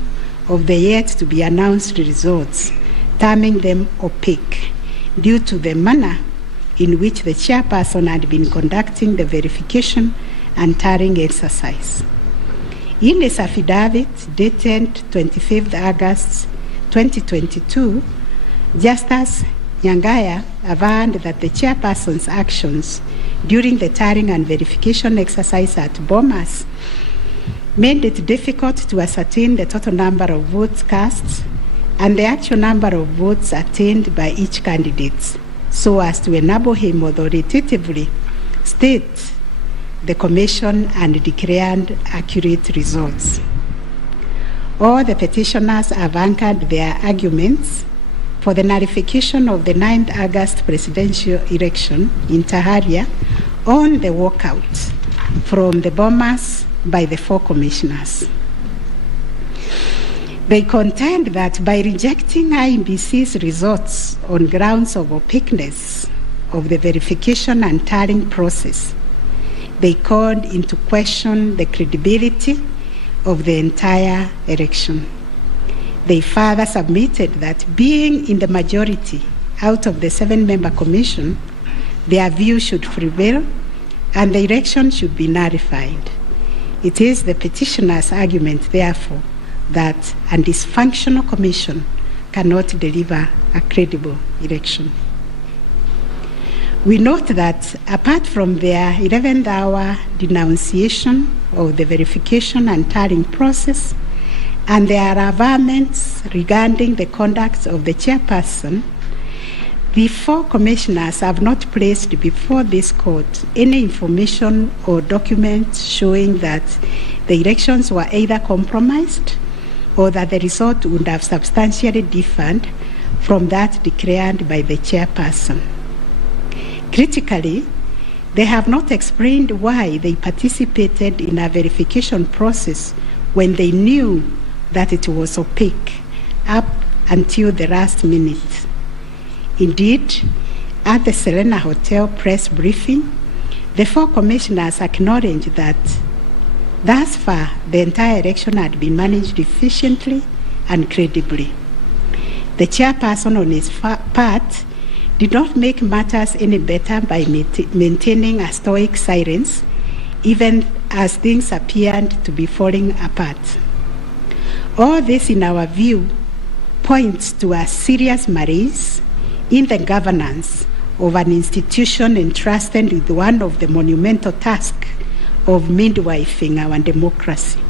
of the yet-to-be-announced results, terming them opaque due to the manner in which the chairperson had been conducting the verification and tallying exercise. In his affidavit dated 25th August 2022, Justice Nyangaya averred that the chairperson's actions during the tallying and verification exercise at Bomas made it difficult to ascertain the total number of votes cast and the actual number of votes attained by each candidate, so as to enable him authoritatively state the commission and declared accurate results. All the petitioners have anchored their arguments for the nullification of the 9th August presidential election in Taharia on the walkout from the Bomas by the 4 commissioners. They contend that by rejecting IEBC's results on grounds of opaqueness of the verification and tallying process, they called into question the credibility of the entire election. They further submitted that being in the majority out of the 7-member commission, their view should prevail and the election should be nullified. It is the petitioner's argument, therefore, that a dysfunctional commission cannot deliver a credible election. We note that apart from their 11th hour denunciation of the verification and tallying process and their averments regarding the conduct of the chairperson, the 4 commissioners have not placed before this court any information or documents showing that the elections were either compromised or that the result would have substantially differed from that declared by the chairperson. Critically, they have not explained why they participated in a verification process when they knew that it was opaque up until the last minute. Indeed, at the Serena Hotel press briefing, the 4 commissioners acknowledged that thus far the entire election had been managed efficiently and credibly. The chairperson on his part did not make matters any better by maintaining a stoic silence, even as things appeared to be falling apart. All this, in our view, points to a serious malaise in the governance of an institution entrusted with one of the monumental tasks of midwifing our democracy,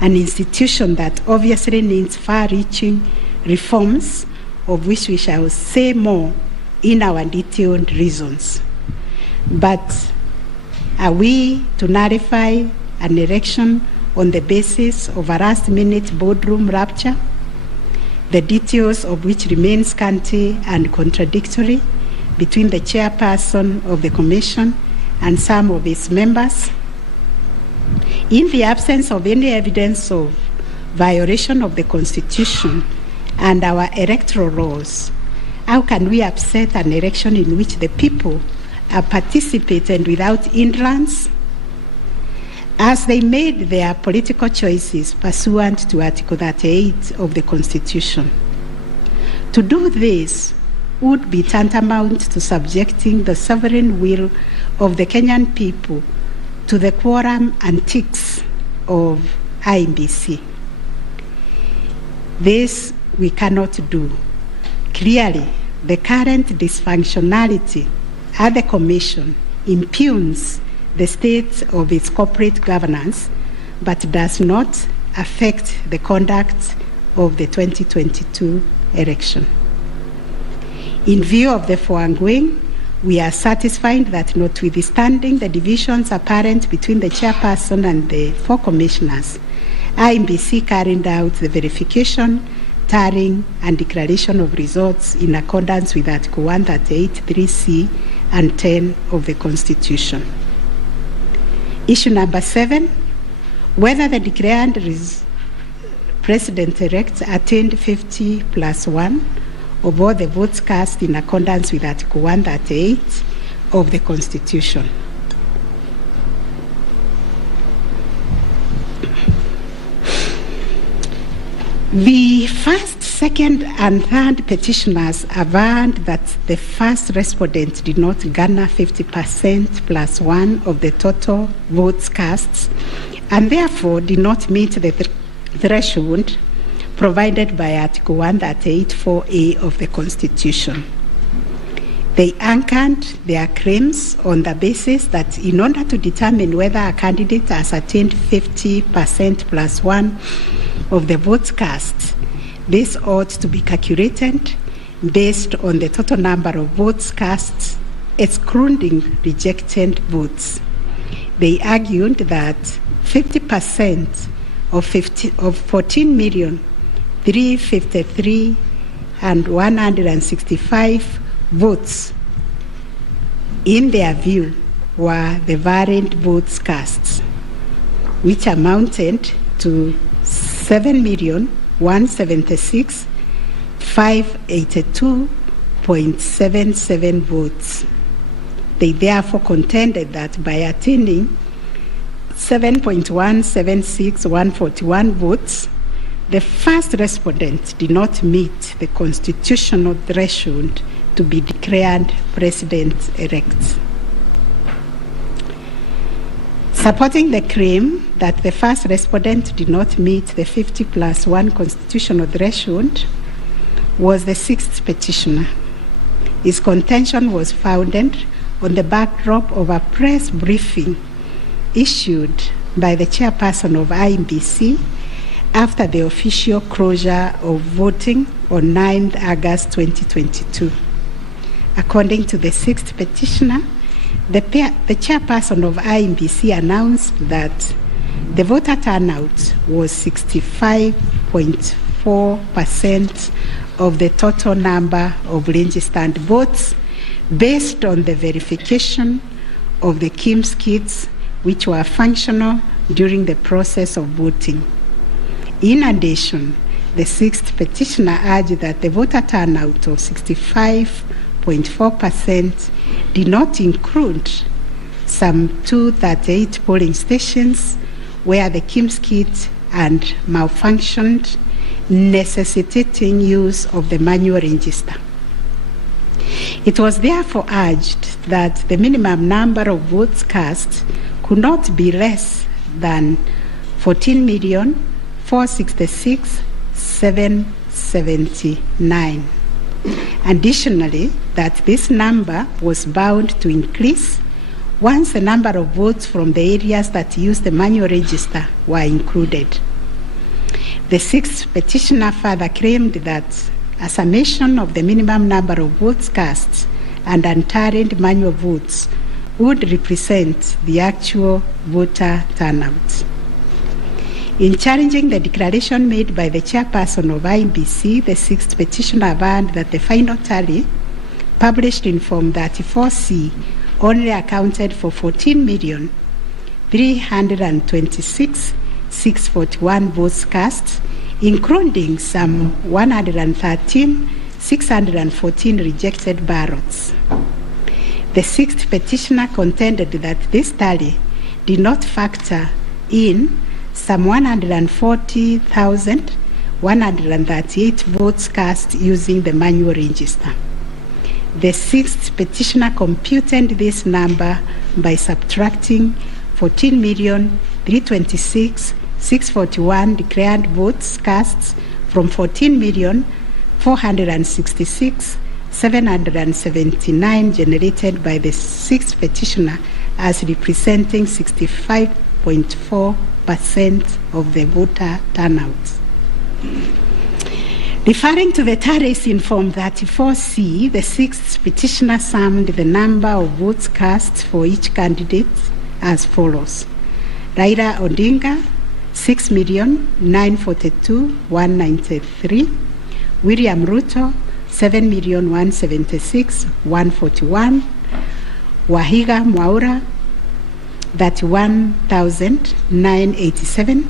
an institution that obviously needs far-reaching reforms, of which we shall say more in our detailed reasons. But are we to nullify an election on the basis of a last-minute boardroom rapture, the details of which remain scanty and contradictory between the chairperson of the commission and some of its members? In the absence of any evidence of violation of the Constitution and our electoral laws, how can we upset an election in which the people are participating without hindrance, as they made their political choices pursuant to Article 38 of the Constitution? To do this would be tantamount to subjecting the sovereign will of the Kenyan people to the quorum antics of IEBC. This we cannot do. Clearly, the current dysfunctionality at the Commission impugns the state of its corporate governance, but does not affect the conduct of the 2022 election. In view of the foregoing, we are satisfied that notwithstanding the divisions apparent between the chairperson and the 4 commissioners, IEBC carried out the verification, tallying, and declaration of results in accordance with Article 138(3)(c) and 10 of the Constitution. Issue number 7, whether the declared President-elect attained 50+1 of all the votes cast in accordance with Article 138 of the Constitution. The first, second, and third petitioners averred that the first respondent did not garner 50%+1 of the total votes cast, and therefore did not meet the threshold provided by Article 138(4)(a) of the Constitution. They anchored their claims on the basis that in order to determine whether a candidate has attained 50%+1 of the votes cast, this ought to be calculated based on the total number of votes cast, excluding rejected votes. They argued that 50% of 14,353,165 votes, in their view, were the variant votes cast, which amounted to 7,176,582.77 votes. They therefore contended that by attaining 7.176,141 votes, the first respondent did not meet the constitutional threshold to be declared president-elect. Supporting the claim that the first respondent did not meet the 50+1 constitutional threshold was the sixth petitioner. His contention was founded on the backdrop of a press briefing issued by the chairperson of IEBC after the official closure of voting on 9th August 2022. According to the sixth petitioner, the chairperson of IEBC announced that the voter turnout was 65.4% of the total number of registered votes based on the verification of the KIEMS kits which were functional during the process of voting. In addition, the sixth petitioner urged that the voter turnout of 65.4% did not include some 238 polling stations where the KIEMS kit had malfunctioned, necessitating use of the manual register. It was therefore urged that the minimum number of votes cast could not be less than 14,466,779. Additionally, that this number was bound to increase once the number of votes from the areas that used the manual register were included. The sixth petitioner further claimed that a summation of the minimum number of votes cast and untallied manual votes would represent the actual voter turnout. In challenging the declaration made by the chairperson of IEBC, the sixth petitioner averred that the final tally, published in Form 34C, only accounted for 14,326,641 votes cast, including some 113,614 rejected ballots. The sixth petitioner contended that this tally did not factor in some 140,138 votes cast using the manual register. The sixth petitioner computed this number by subtracting 14,326,641 declared votes cast from 14,466,779 generated by the sixth petitioner as representing 65.4% of the voter turnout. Referring to the tallies in Form 34C, the sixth petitioner summed the number of votes cast for each candidate as follows: Raila Odinga, 6,942,193; William Ruto, 7,176,141; Wahiga Mwaura, 31,987;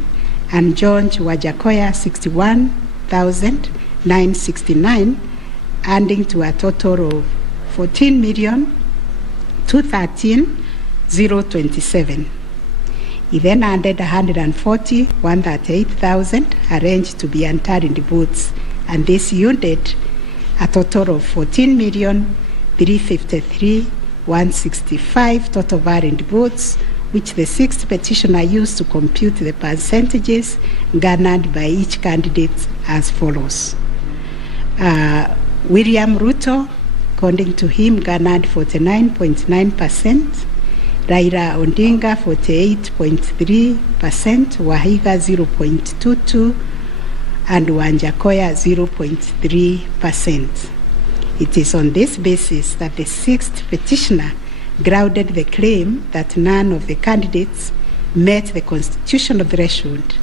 and George Wajakoya, 61,969, adding to a total of 14,213,027. He then added 140,138,000 arranged to be unturned votes, and this yielded a total of 14,353,165 total valid votes, which the sixth petitioner used to compute the percentages garnered by each candidate as follows. William Ruto, according to him, garnered 49.9%, Raila Odinga 48.3%, Wahiga 0.22%, and Wajakoya 0.3%. It is on this basis that the sixth petitioner grounded the claim that none of the candidates met the constitutional threshold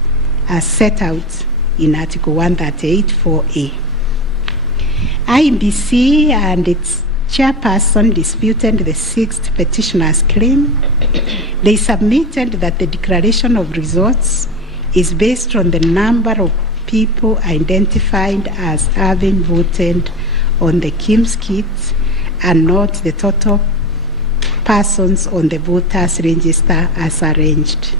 as set out in Article 138(4)(a). IEBC and its chairperson disputed the sixth petitioner's claim. They submitted that the declaration of results is based on the number of people identified as having voted on the KIEMS kit and not the total persons on the voters register as arranged.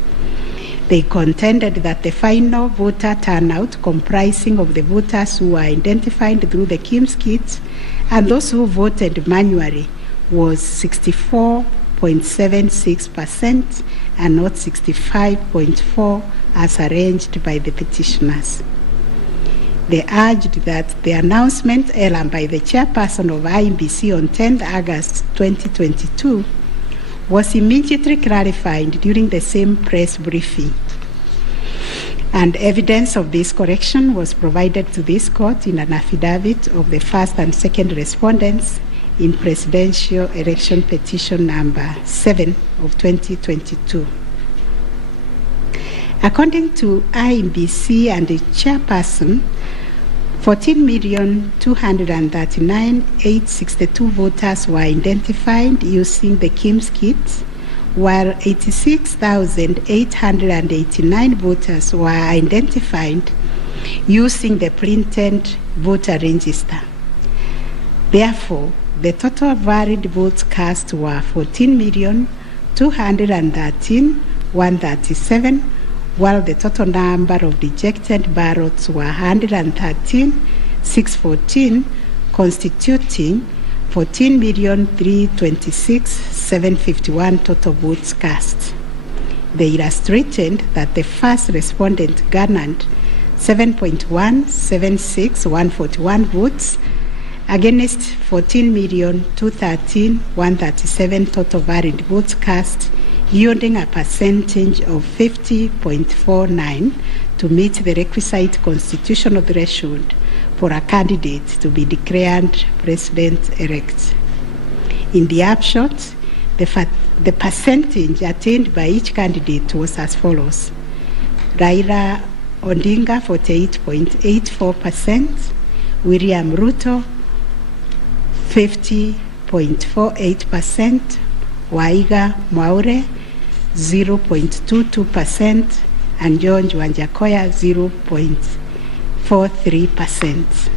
They contended that the final voter turnout comprising of the voters who were identified through the KIEMS kit and those who voted manually was 64.76% and not 65.4% as arranged by the petitioners. They urged that the announcement held by the chairperson of IEBC on 10th August 2022 was immediately clarified during the same press briefing. And evidence of this correction was provided to this court in an affidavit of the first and second respondents in Presidential Election Petition number 7 of 2022. According to IEBC and the chairperson, 14,239,862 voters were identified using the KIEMS kit, while 86,889 voters were identified using the printed voter register. Therefore, the total valid votes cast were 14,213,137, while the total number of rejected ballots were 113,614, constituting 14,326,751 total votes cast. They illustrated that the first respondent garnered 7.176141 votes against 14,213,137 total valid votes cast, yielding a percentage of 50.49 to meet the requisite constitutional threshold for a candidate to be declared president-elect. In the upshot, the percentage attained by each candidate was as follows: Raila Odinga 48.84%, William Ruto 50.48%, Waiga Mwaure 0.22%, and George Wanjakoya 0.43%.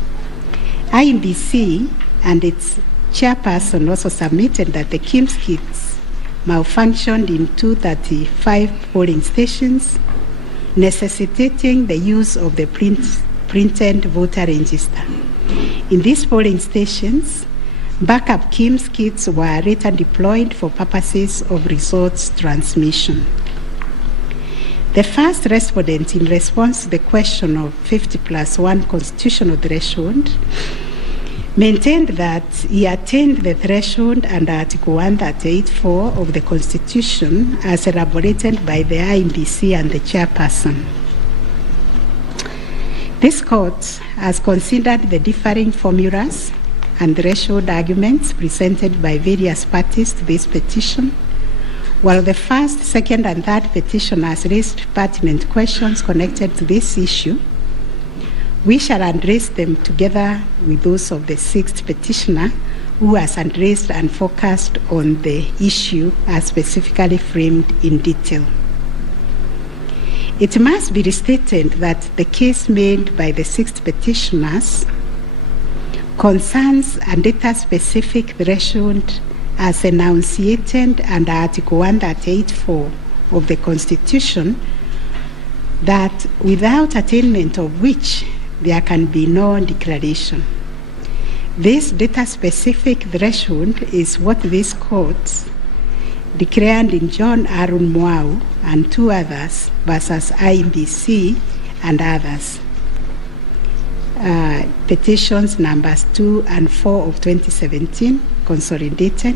IEBC and its chairperson also submitted that the KIEMS kits malfunctioned in 235 polling stations, necessitating the use of the printed voter register. In these polling stations, backup KIEMS kits were later deployed for purposes of results transmission. The first respondent, in response to the question of 50+1 constitutional threshold, maintained that he attained the threshold under Article 138(4) of the Constitution as elaborated by the IEBC and the chairperson. This court has considered the differing formulas and threshold arguments presented by various parties to this petition. While the first, second, and third petitioners raised pertinent questions connected to this issue, we shall address them together with those of the sixth petitioner, who has addressed and focused on the issue as specifically framed in detail. It must be restated that the case made by the sixth petitioners concerns a data-specific threshold as enunciated under Article 138(4) of the Constitution, that without attainment of which there can be no declaration. This data-specific threshold is what this court declared in John Aaron Mwau and two others versus IEBC and others. Petitions numbers 2 and 4 of 2017, consolidated,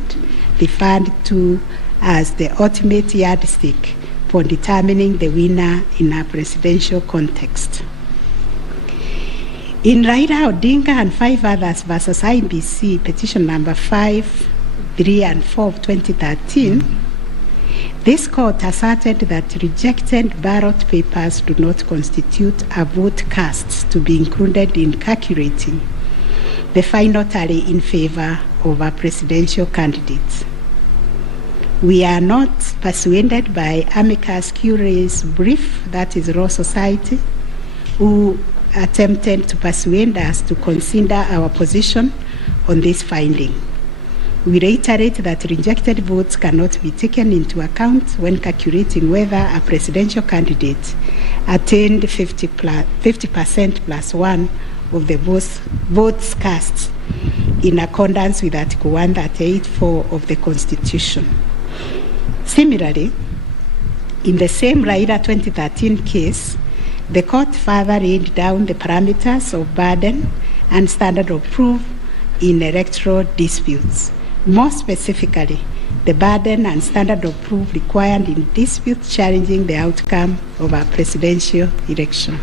referred to as the ultimate yardstick for determining the winner in a presidential context. In Raila Odinga and 5 others versus IEBC, petition number 5, 3, and 4 of 2013, this court asserted that rejected ballot papers do not constitute a vote cast to be included in calculating the final tally in favor of our presidential candidates. We are not persuaded by amicus curiae's brief, that is Law Society, who attempted to persuade us to consider our position on this finding. We reiterate that rejected votes cannot be taken into account when calculating whether a presidential candidate attained 50% plus one of the votes cast in accordance with Article 138(4) of the Constitution. Similarly, in the same Raila 2013 case, the court further laid down the parameters of burden and standard of proof in electoral disputes. More specifically, the burden and standard of proof required in disputes challenging the outcome of a presidential election.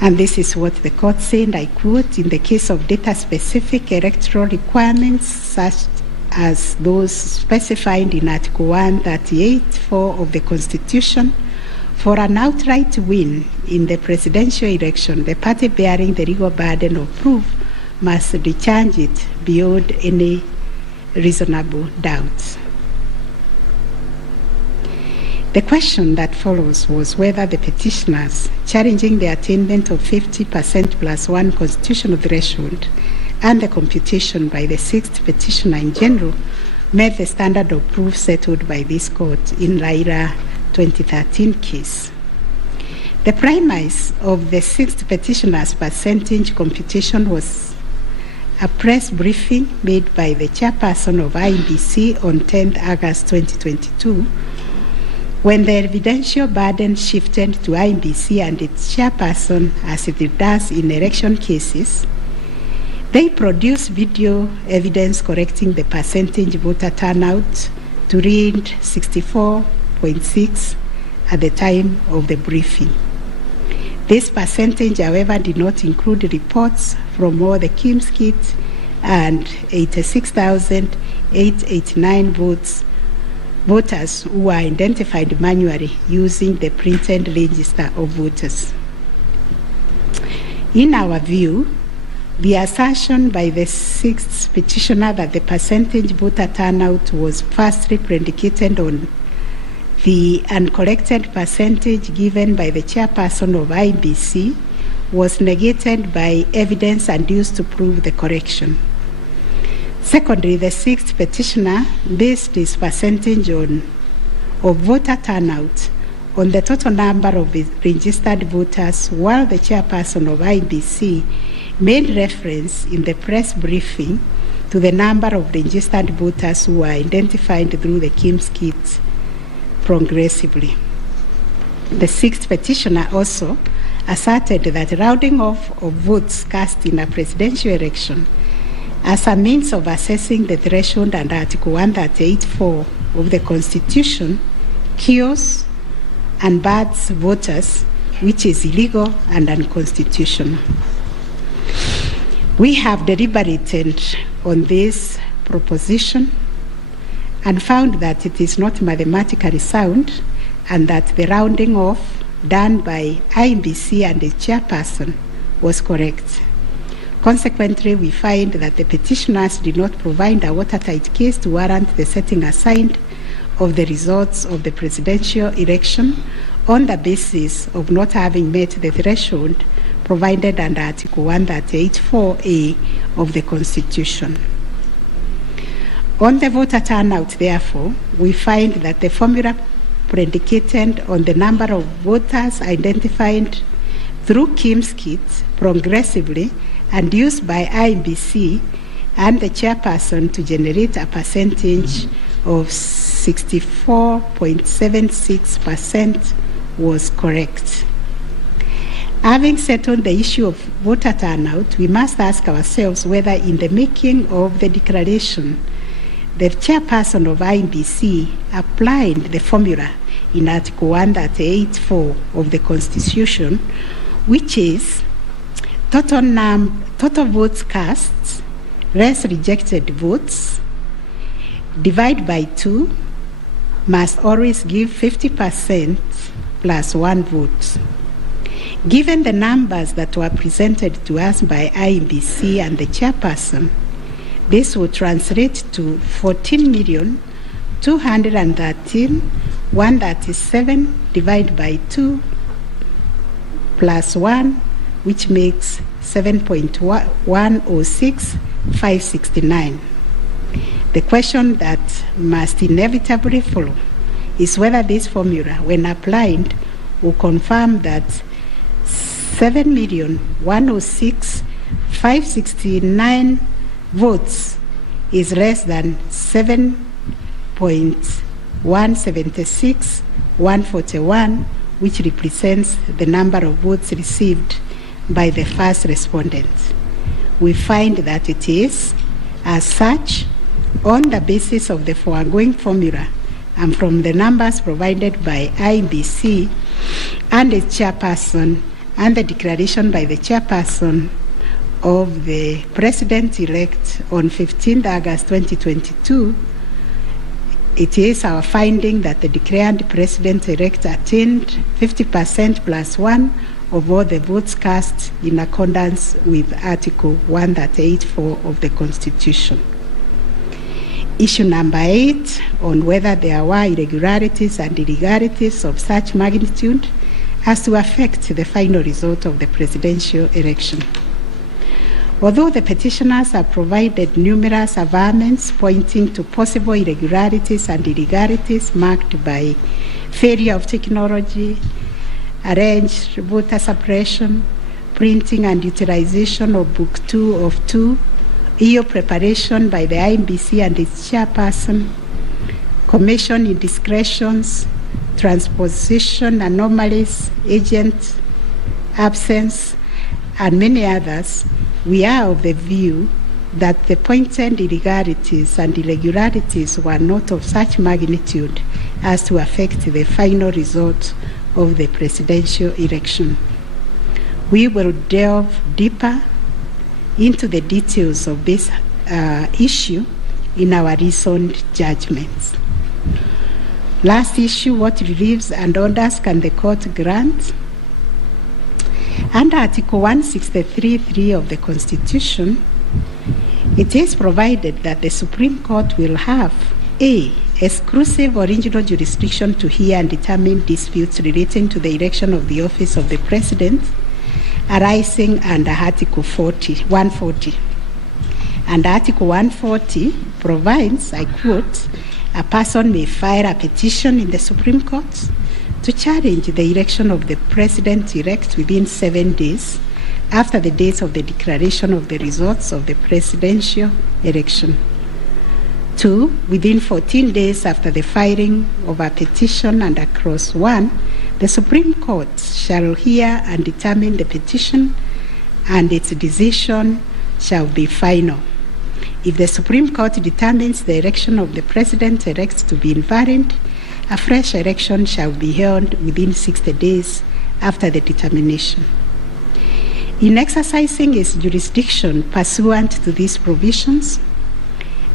And this is what the court said, I quote, "In the case of data-specific electoral requirements, such as those specified in Article 138(4) of the Constitution, for an outright win in the presidential election, the party bearing the legal burden of proof must discharge it beyond any reasonable doubt." The question that follows was whether the petitioners challenging the attainment of 50% plus one constitutional threshold and the computation by the sixth petitioner in general met the standard of proof settled by this court in Raila 2013 case. The premise of the sixth petitioner's percentage computation was a press briefing made by the chairperson of IEBC on 10th August 2022, when the evidential burden shifted to IEBC and its chairperson, as it does in election cases. They produced video evidence correcting the percentage voter turnout to read 64.6 at the time of the briefing. This percentage, however, did not include reports from all the KIMS kits and 86,889 voters who were identified manually using the printed register of voters. In our view, the assertion by the sixth petitioner that the percentage voter turnout was firstly predicated on the uncorrected percentage given by the chairperson of IEBC was negated by evidence adduced to prove the correction. Secondly, the sixth petitioner based his percentage of voter turnout on the total number of registered voters, while the chairperson of IEBC made reference in the press briefing to the number of registered voters who were identified through the KIMS kits progressively. The sixth petitioner also asserted that rounding off of votes cast in a presidential election as a means of assessing the threshold under Article 138(4) of the Constitution kills and bars voters, which is illegal and unconstitutional. We have deliberated on this proposition and found that it is not mathematically sound and that the rounding off done by IEBC and its chairperson was correct. Consequently, we find that the petitioners did not provide a watertight case to warrant the setting aside of the results of the presidential election on the basis of not having met the threshold provided under Article 138(4)(a) of the Constitution. On the voter turnout, therefore, we find that the formula predicated on the number of voters identified through KIMS kits progressively and used by IEBC and the chairperson to generate a percentage of 64.76% was correct. Having settled the issue of voter turnout, we must ask ourselves whether in the making of the declaration, the chairperson of IEBC applied the formula in Article 138(4) of the Constitution, which is total votes cast less rejected votes divide by 2 must always give 50% plus one vote. Given the numbers that were presented to us by IEBC and the chairperson, this would translate to 14,213,137 divided by 2 plus 1, which makes 7.106569. The question that must inevitably follow is whether this formula, when applied, will confirm that 7,106,569 votes is less than 7.176,141, which represents the number of votes received by the first respondent. We find that it is, as such, on the basis of the foregoing formula and from the numbers provided by IEBC and the chairperson and the declaration by the chairperson of the president-elect on 15th August 2022, it is our finding that the declared president-elect attained 50% plus 1 of all the votes cast in accordance with Article 138(4) of the Constitution. Issue number 8, on whether there were irregularities and illegalities of such magnitude as to affect the final result of the presidential election. Although the petitioners have provided numerous averments pointing to possible irregularities and illegalities marked by failure of technology, arranged voter suppression, printing and utilization of Book 2 of 2, EU preparation by the IEBC and its chairperson, commission indiscretions, transposition anomalies, agent absence, and many others, we are of the view that the pointed illegalities and irregularities were not of such magnitude as to affect the final result of the presidential election. We will delve deeper into the details of this issue in our recent judgments. Last issue, what reliefs and orders can the court grant? Under Article 163(3) of the Constitution, it is provided that the Supreme Court will have A, exclusive original jurisdiction to hear and determine disputes relating to the election of the office of the President arising under Article 140. And Article 140 provides, I quote, a person may file a petition in the Supreme Court to challenge the election of the President-elect within 7 days after the date of the declaration of the results of the presidential election. 2, within 14 days after the filing of a petition under Clause 1, the Supreme Court shall hear and determine the petition, and its decision shall be final. If the Supreme Court determines the election of the President-elect to be invalid, a fresh election shall be held within 60 days after the determination. In exercising its jurisdiction pursuant to these provisions,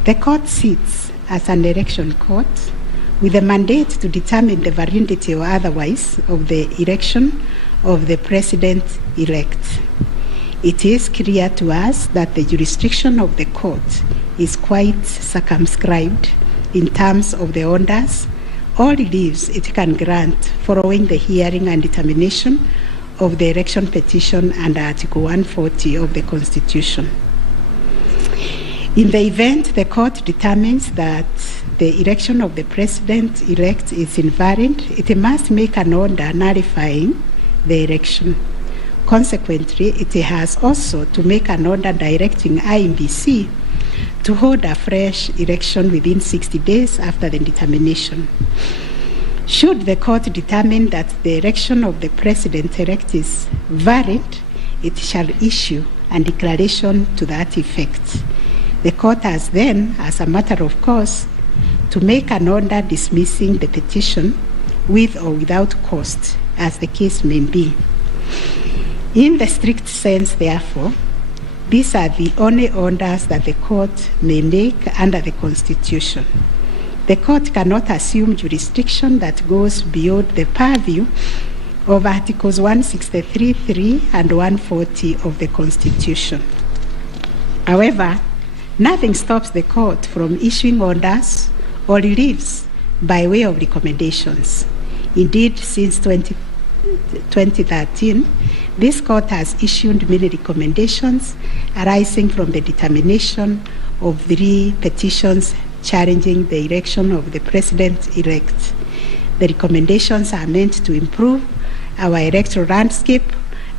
the court sits as an election court with a mandate to determine the validity or otherwise of the election of the President-elect. It is clear to us that the jurisdiction of the court is quite circumscribed in terms of the orders or reliefs it can grant following the hearing and determination of the election petition under Article 140 of the Constitution. In the event the court determines that the election of the President-elect is invalid, it must make an order nullifying the election. Consequently, it has also to make an order directing IEBC to hold a fresh election within 60 days after the determination. Should the court determine that the election of the President-elect is valid, it shall issue a declaration to that effect. The court has then, as a matter of course, to make an order dismissing the petition with or without cost, as the case may be. In the strict sense, therefore, these are the only orders that the court may make under the Constitution. The court cannot assume jurisdiction that goes beyond the purview of Articles 163(3) and 140 of the Constitution. However, nothing stops the court from issuing orders or reliefs by way of recommendations. Indeed, since 2013, this court has issued many recommendations arising from the determination of 3 petitions challenging the election of the president-elect. The recommendations are meant to improve our electoral landscape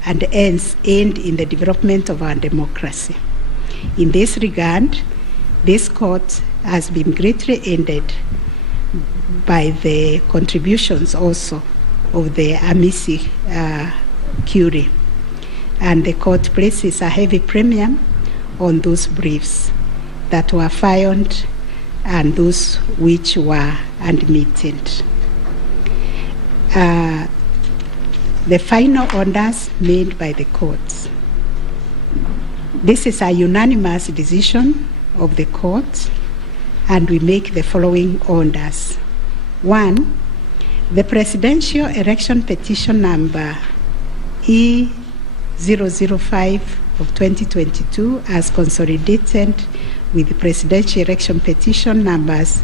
and hence aid in the development of our democracy. In this regard, this court has been greatly aided by the contributions also of the amici curiae, and the court places a heavy premium on those briefs that were filed and those which were admitted. The final orders made by the courts. This is a unanimous decision of the court, and we make the following orders. 1, the presidential election petition number E005 of 2022 as consolidated with the presidential election petition numbers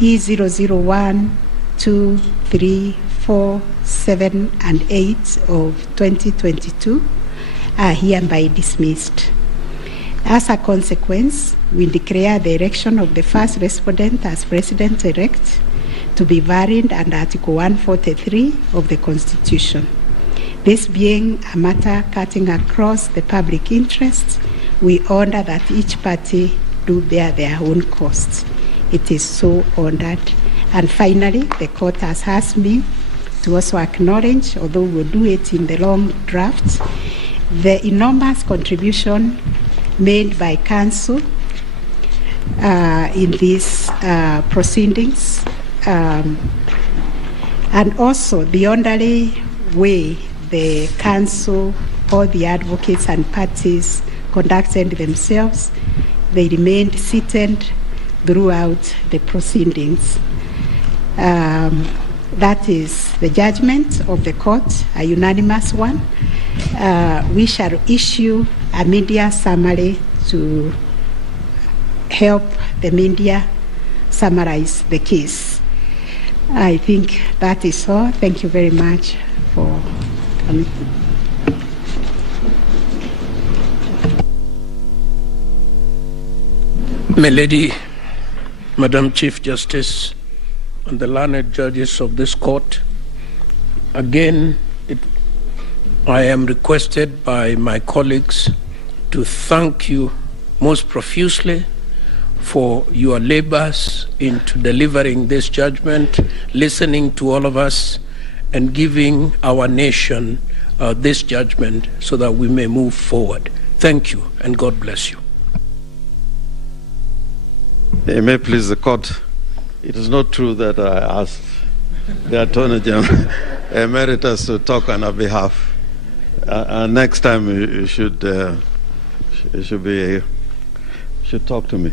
E001, 2, 3, 4, 7, and 8 of 2022 are hereby dismissed. As a consequence, we declare the election of the first respondent as president-elect to be varied under Article 143 of the Constitution. This being a matter cutting across the public interest, we order that each party do bear their own costs. It is so ordered. And finally, the court has asked me to also acknowledge, although we'll do it in the long draft, the enormous contribution made by counsel in these proceedings, and also the orderly way the counsel, all the advocates and parties conducted themselves. They remained seated throughout the proceedings. That is the judgment of the court, a unanimous one. We shall issue a media summary to help the media summarize the case. I think that is all. Thank you very much for coming. My Lady, Madam Chief Justice, and the learned judges of this court, again, I am requested by my colleagues to thank you most profusely for your labors into delivering this judgment, listening to all of us, and giving our nation this judgment so that we may move forward. Thank you, and God bless you. It may please the court. It is not true that I asked the Attorney General Emeritus to talk on our behalf. Next time you should talk to me.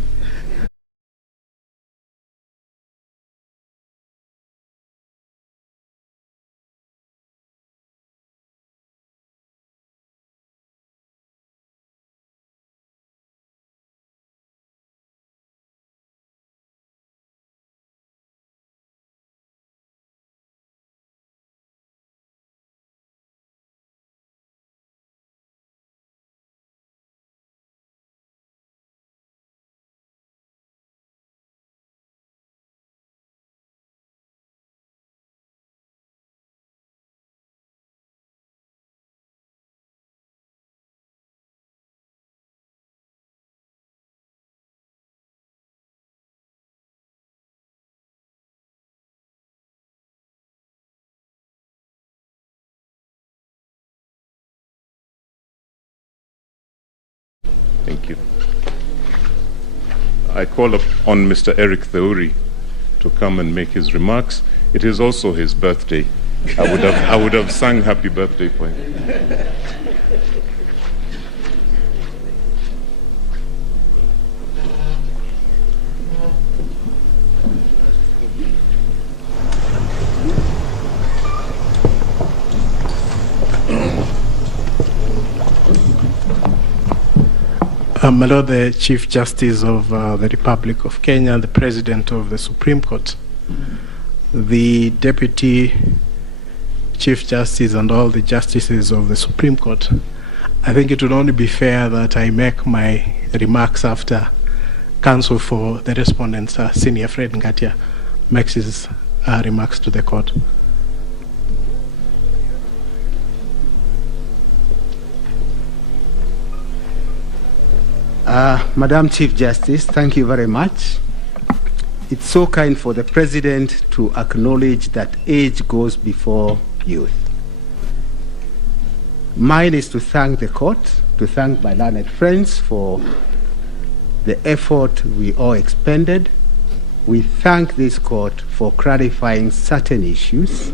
Thank you. I call upon Mr. Eric Theuri to come and make his remarks. It is also his birthday. I would have sung happy birthday for him. My Lord, the Chief Justice of the Republic of Kenya and the President of the Supreme Court, the Deputy Chief Justice and all the Justices of the Supreme Court, I think it would only be fair that I make my remarks after Counsel for the Respondents, Senior Fred Ngatia, makes his remarks to the Court. Madam Chief Justice, thank you very much. It's so kind for the President to acknowledge that age goes before youth. Mine is to thank the Court, to thank my learned friends for the effort we all expended. We thank this Court for clarifying certain issues,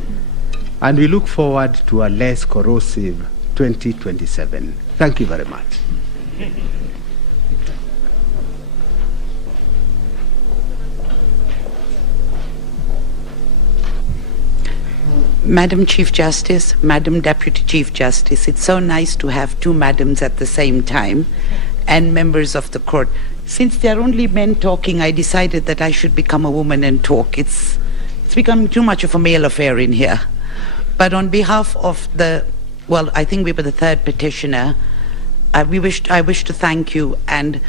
and we look forward to a less corrosive 2027. Thank you very much. Madam Chief Justice, Madam Deputy Chief Justice, it's so nice to have two madams at the same time, and members of the court. Since there are only men talking, I decided that I should become a woman and talk. It's becoming too much of a male affair in here. But on behalf of I think we were the third petitioner, I wish to thank you, and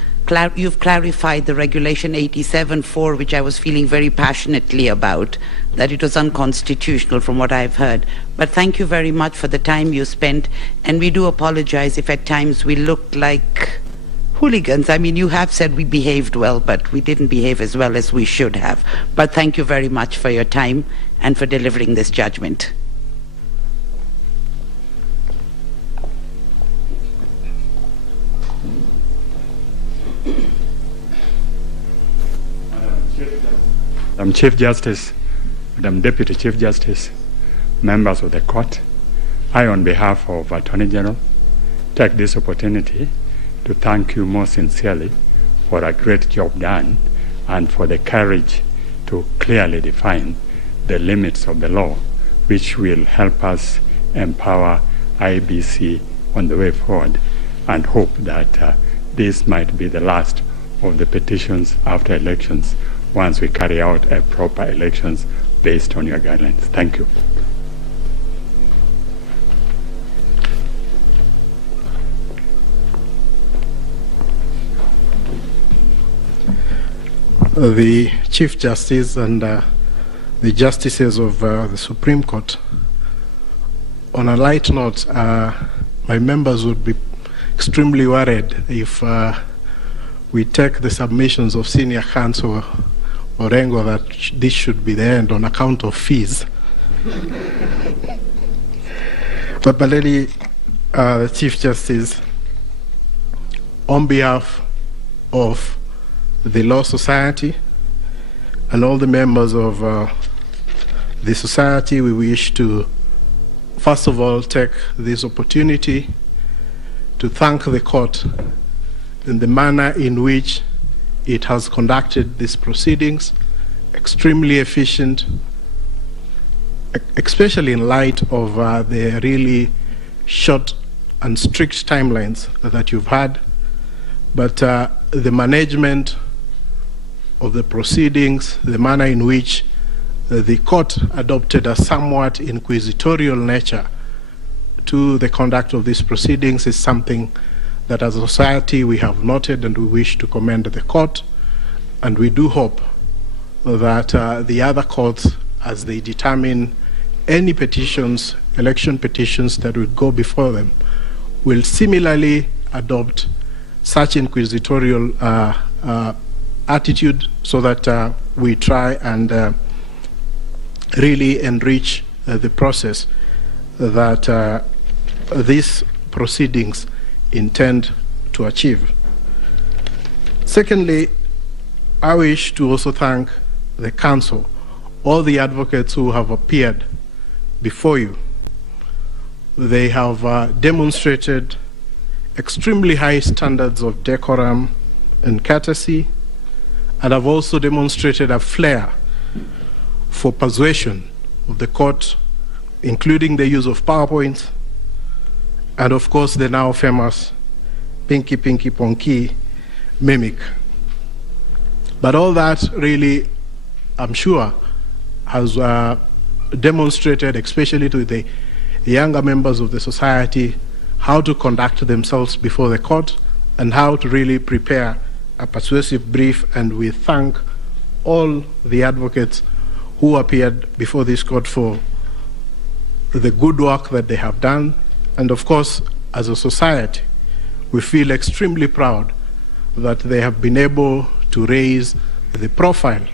you've clarified the Regulation 87.4, which I was feeling very passionately about, that it was unconstitutional from what I've heard. But thank you very much for the time you spent, and we do apologize if at times we looked like hooligans. I mean, you have said we behaved well, but we didn't behave as well as we should have. But thank you very much for your time and for delivering this judgment. Madam Chief Justice, Madam Deputy Chief Justice, members of the court, I, on behalf of Attorney General, take this opportunity to thank you most sincerely for a great job done and for the courage to clearly define the limits of the law, which will help us empower IEBC on the way forward, and hope that this might be the last of the petitions after elections, once we carry out a proper elections based on your guidelines. Thank you. The Chief Justice and the Justices of the Supreme Court, on a light note, my members would be extremely worried if we take the submissions of Senior Counsel Orengo that this should be the end on account of fees. But Baleli, the Chief Justice, on behalf of the Law Society and all the members of the society, we wish to, first of all, take this opportunity to thank the court in the manner in which it has conducted these proceedings, extremely efficient, especially in light of the really short and strict timelines that you've had. But the management of the proceedings, the manner in which the court adopted a somewhat inquisitorial nature to the conduct of these proceedings is something that as a society we have noted, and we wish to commend the court, and we do hope that the other courts, as they determine any petitions, election petitions that will go before them, will similarly adopt such inquisitorial attitude, so that we try and really enrich the process that these proceedings intend to achieve. Secondly, I wish to also thank the council, all the advocates who have appeared before you. They have demonstrated extremely high standards of decorum and courtesy, and have also demonstrated a flair for persuasion of the court, including the use of PowerPoints, and of course the now famous Pinky Pinky Ponky mimic. But all that really, I'm sure, has demonstrated, especially to the younger members of the society, how to conduct themselves before the court and how to really prepare a persuasive brief. And we thank all the advocates who appeared before this court for the good work that they have done. And of course, as a society, we feel extremely proud that they have been able to raise the profile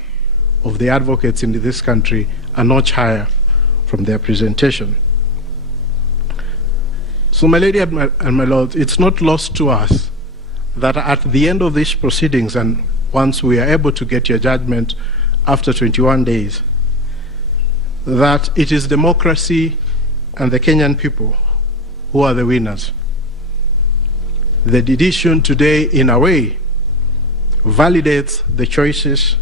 of the advocates in this country a notch higher from their presentation. So, my lady and my lord, it's not lost to us that at the end of these proceedings, and once we are able to get your judgment after 21 days, that it is democracy and the Kenyan people who are the winners. The decision today, in a way, validates the choices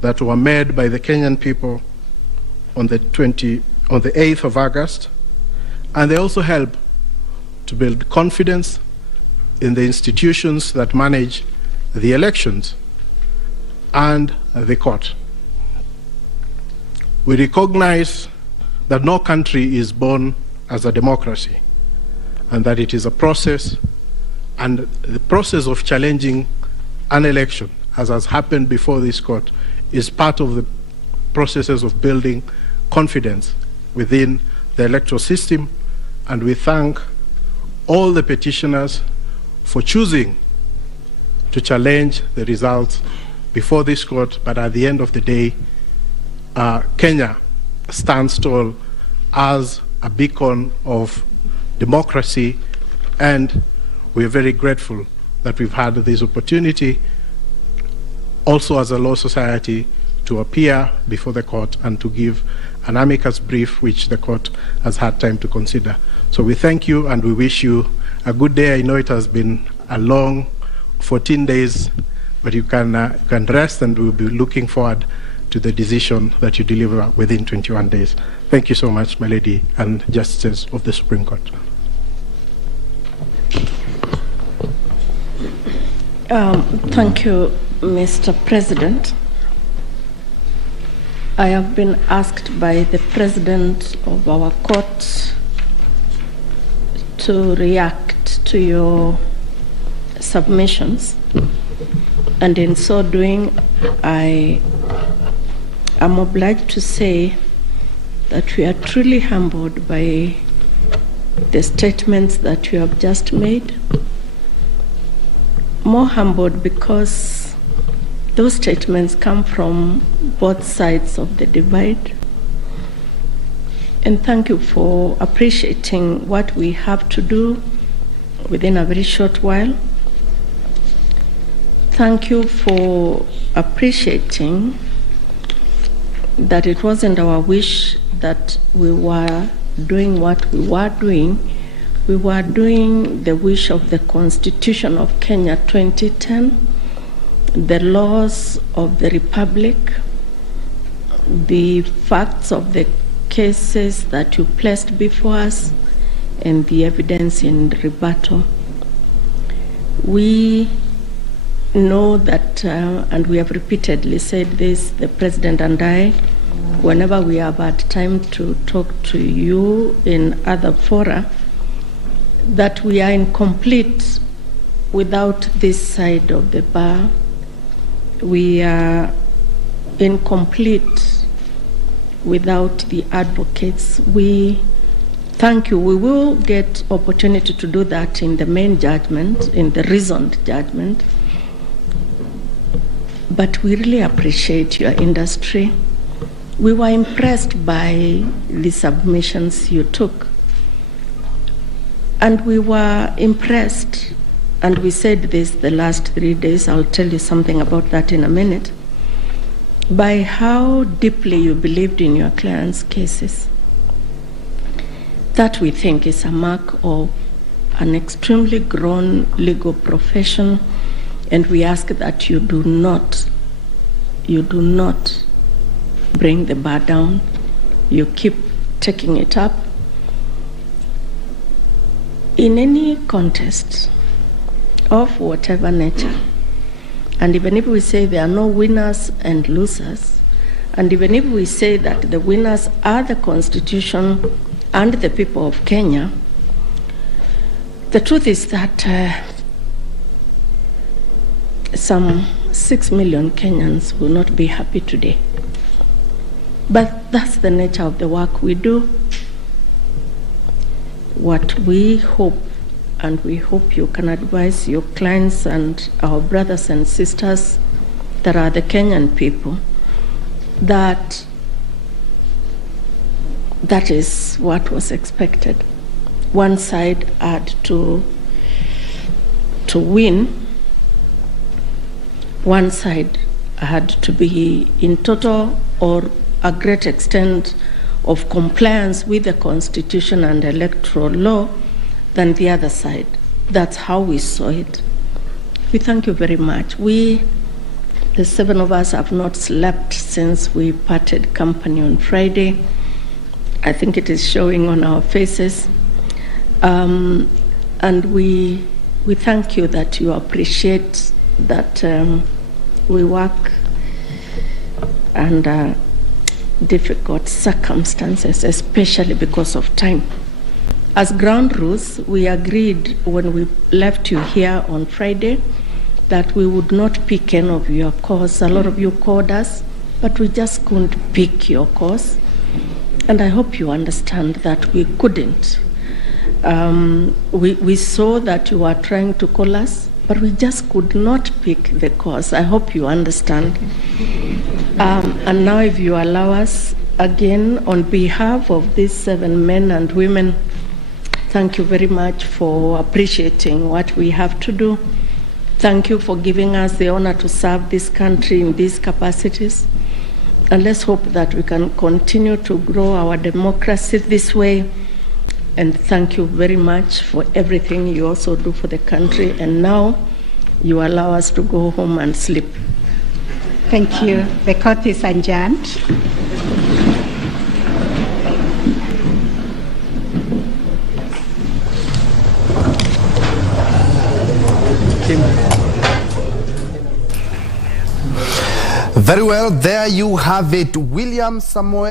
that were made by the Kenyan people on the 8th of August, and they also help to build confidence in the institutions that manage the elections and the court. We recognize that no country is born as a democracy, and that it is a process, and the process of challenging an election, as has happened before this court, is part of the processes of building confidence within the electoral system. And we thank all the petitioners for choosing to challenge the results before this court. But at the end of the day, Kenya stands tall as a beacon of democracy, and we are very grateful that we've had this opportunity also as a law society to appear before the court and to give an amicus brief which the court has had time to consider. So we thank you and we wish you a good day. I know it has been a long 14 days, but you can rest, and we'll be looking forward to the decision that you deliver within 21 days. Thank you so much, my lady and justices of the Supreme Court. Thank you, Mr. President. I have been asked by the President of our court to react to your submissions, and in so doing, I am obliged to say that we are truly humbled by the statements that you have just made. More humbled because those statements come from both sides of the divide. And thank you for appreciating what we have to do within a very short while. Thank you for appreciating that it wasn't our wish that we were doing what we were doing. We were doing the wish of the Constitution of Kenya 2010, the laws of the Republic, the facts of the cases that you placed before us, and the evidence in rebuttal. We know that, and we have repeatedly said this, the President and I, whenever we have had time to talk to you in other fora, that we are incomplete without this side of the bar. We are incomplete without the advocates. We thank you. We will get opportunity to do that in the main judgment, in the reasoned judgment. But we really appreciate your industry. We were impressed by the submissions you took. And we were impressed, and we said this the last 3 days, I'll tell you something about that in a minute, by how deeply you believed in your clients' cases. That we think is a mark of an extremely grown legal profession, and we ask that you do not bring the bar down. You keep taking it up. In any contest of whatever nature, And even if we say there are no winners and losers, and even if we say that the winners are the Constitution and the people of Kenya, the truth is that some 6 million Kenyans will not be happy today. But that's the nature of the work we do. What we hope, and we hope you can advise your clients and our brothers and sisters that are the Kenyan people, that that is what was expected. One side had to win, one side had to be in total or a great extent of compliance with the Constitution and electoral law than the other side. That's how we saw it. We thank you very much. We, the 7 of us, have not slept since we parted company on Friday. I think it is showing on our faces. And we thank you that you appreciate that we work under difficult circumstances, especially because of time. As ground rules, we agreed when we left you here on Friday that we would not pick any of your calls. A lot of you called us, but we just couldn't pick your calls. And I hope you understand that we couldn't. We saw that you were trying to call us, but we just could not pick the calls. I hope you understand. And now if you allow us, again, on behalf of these 7 men and women, thank you very much for appreciating what we have to do. Thank you for giving us the honor to serve this country in these capacities. And let's hope that we can continue to grow our democracy this way. And thank you very much for everything you also do for the country. And now you allow us to go home and sleep. Thank you. The court is adjourned. Very well, there you have it. William Samoei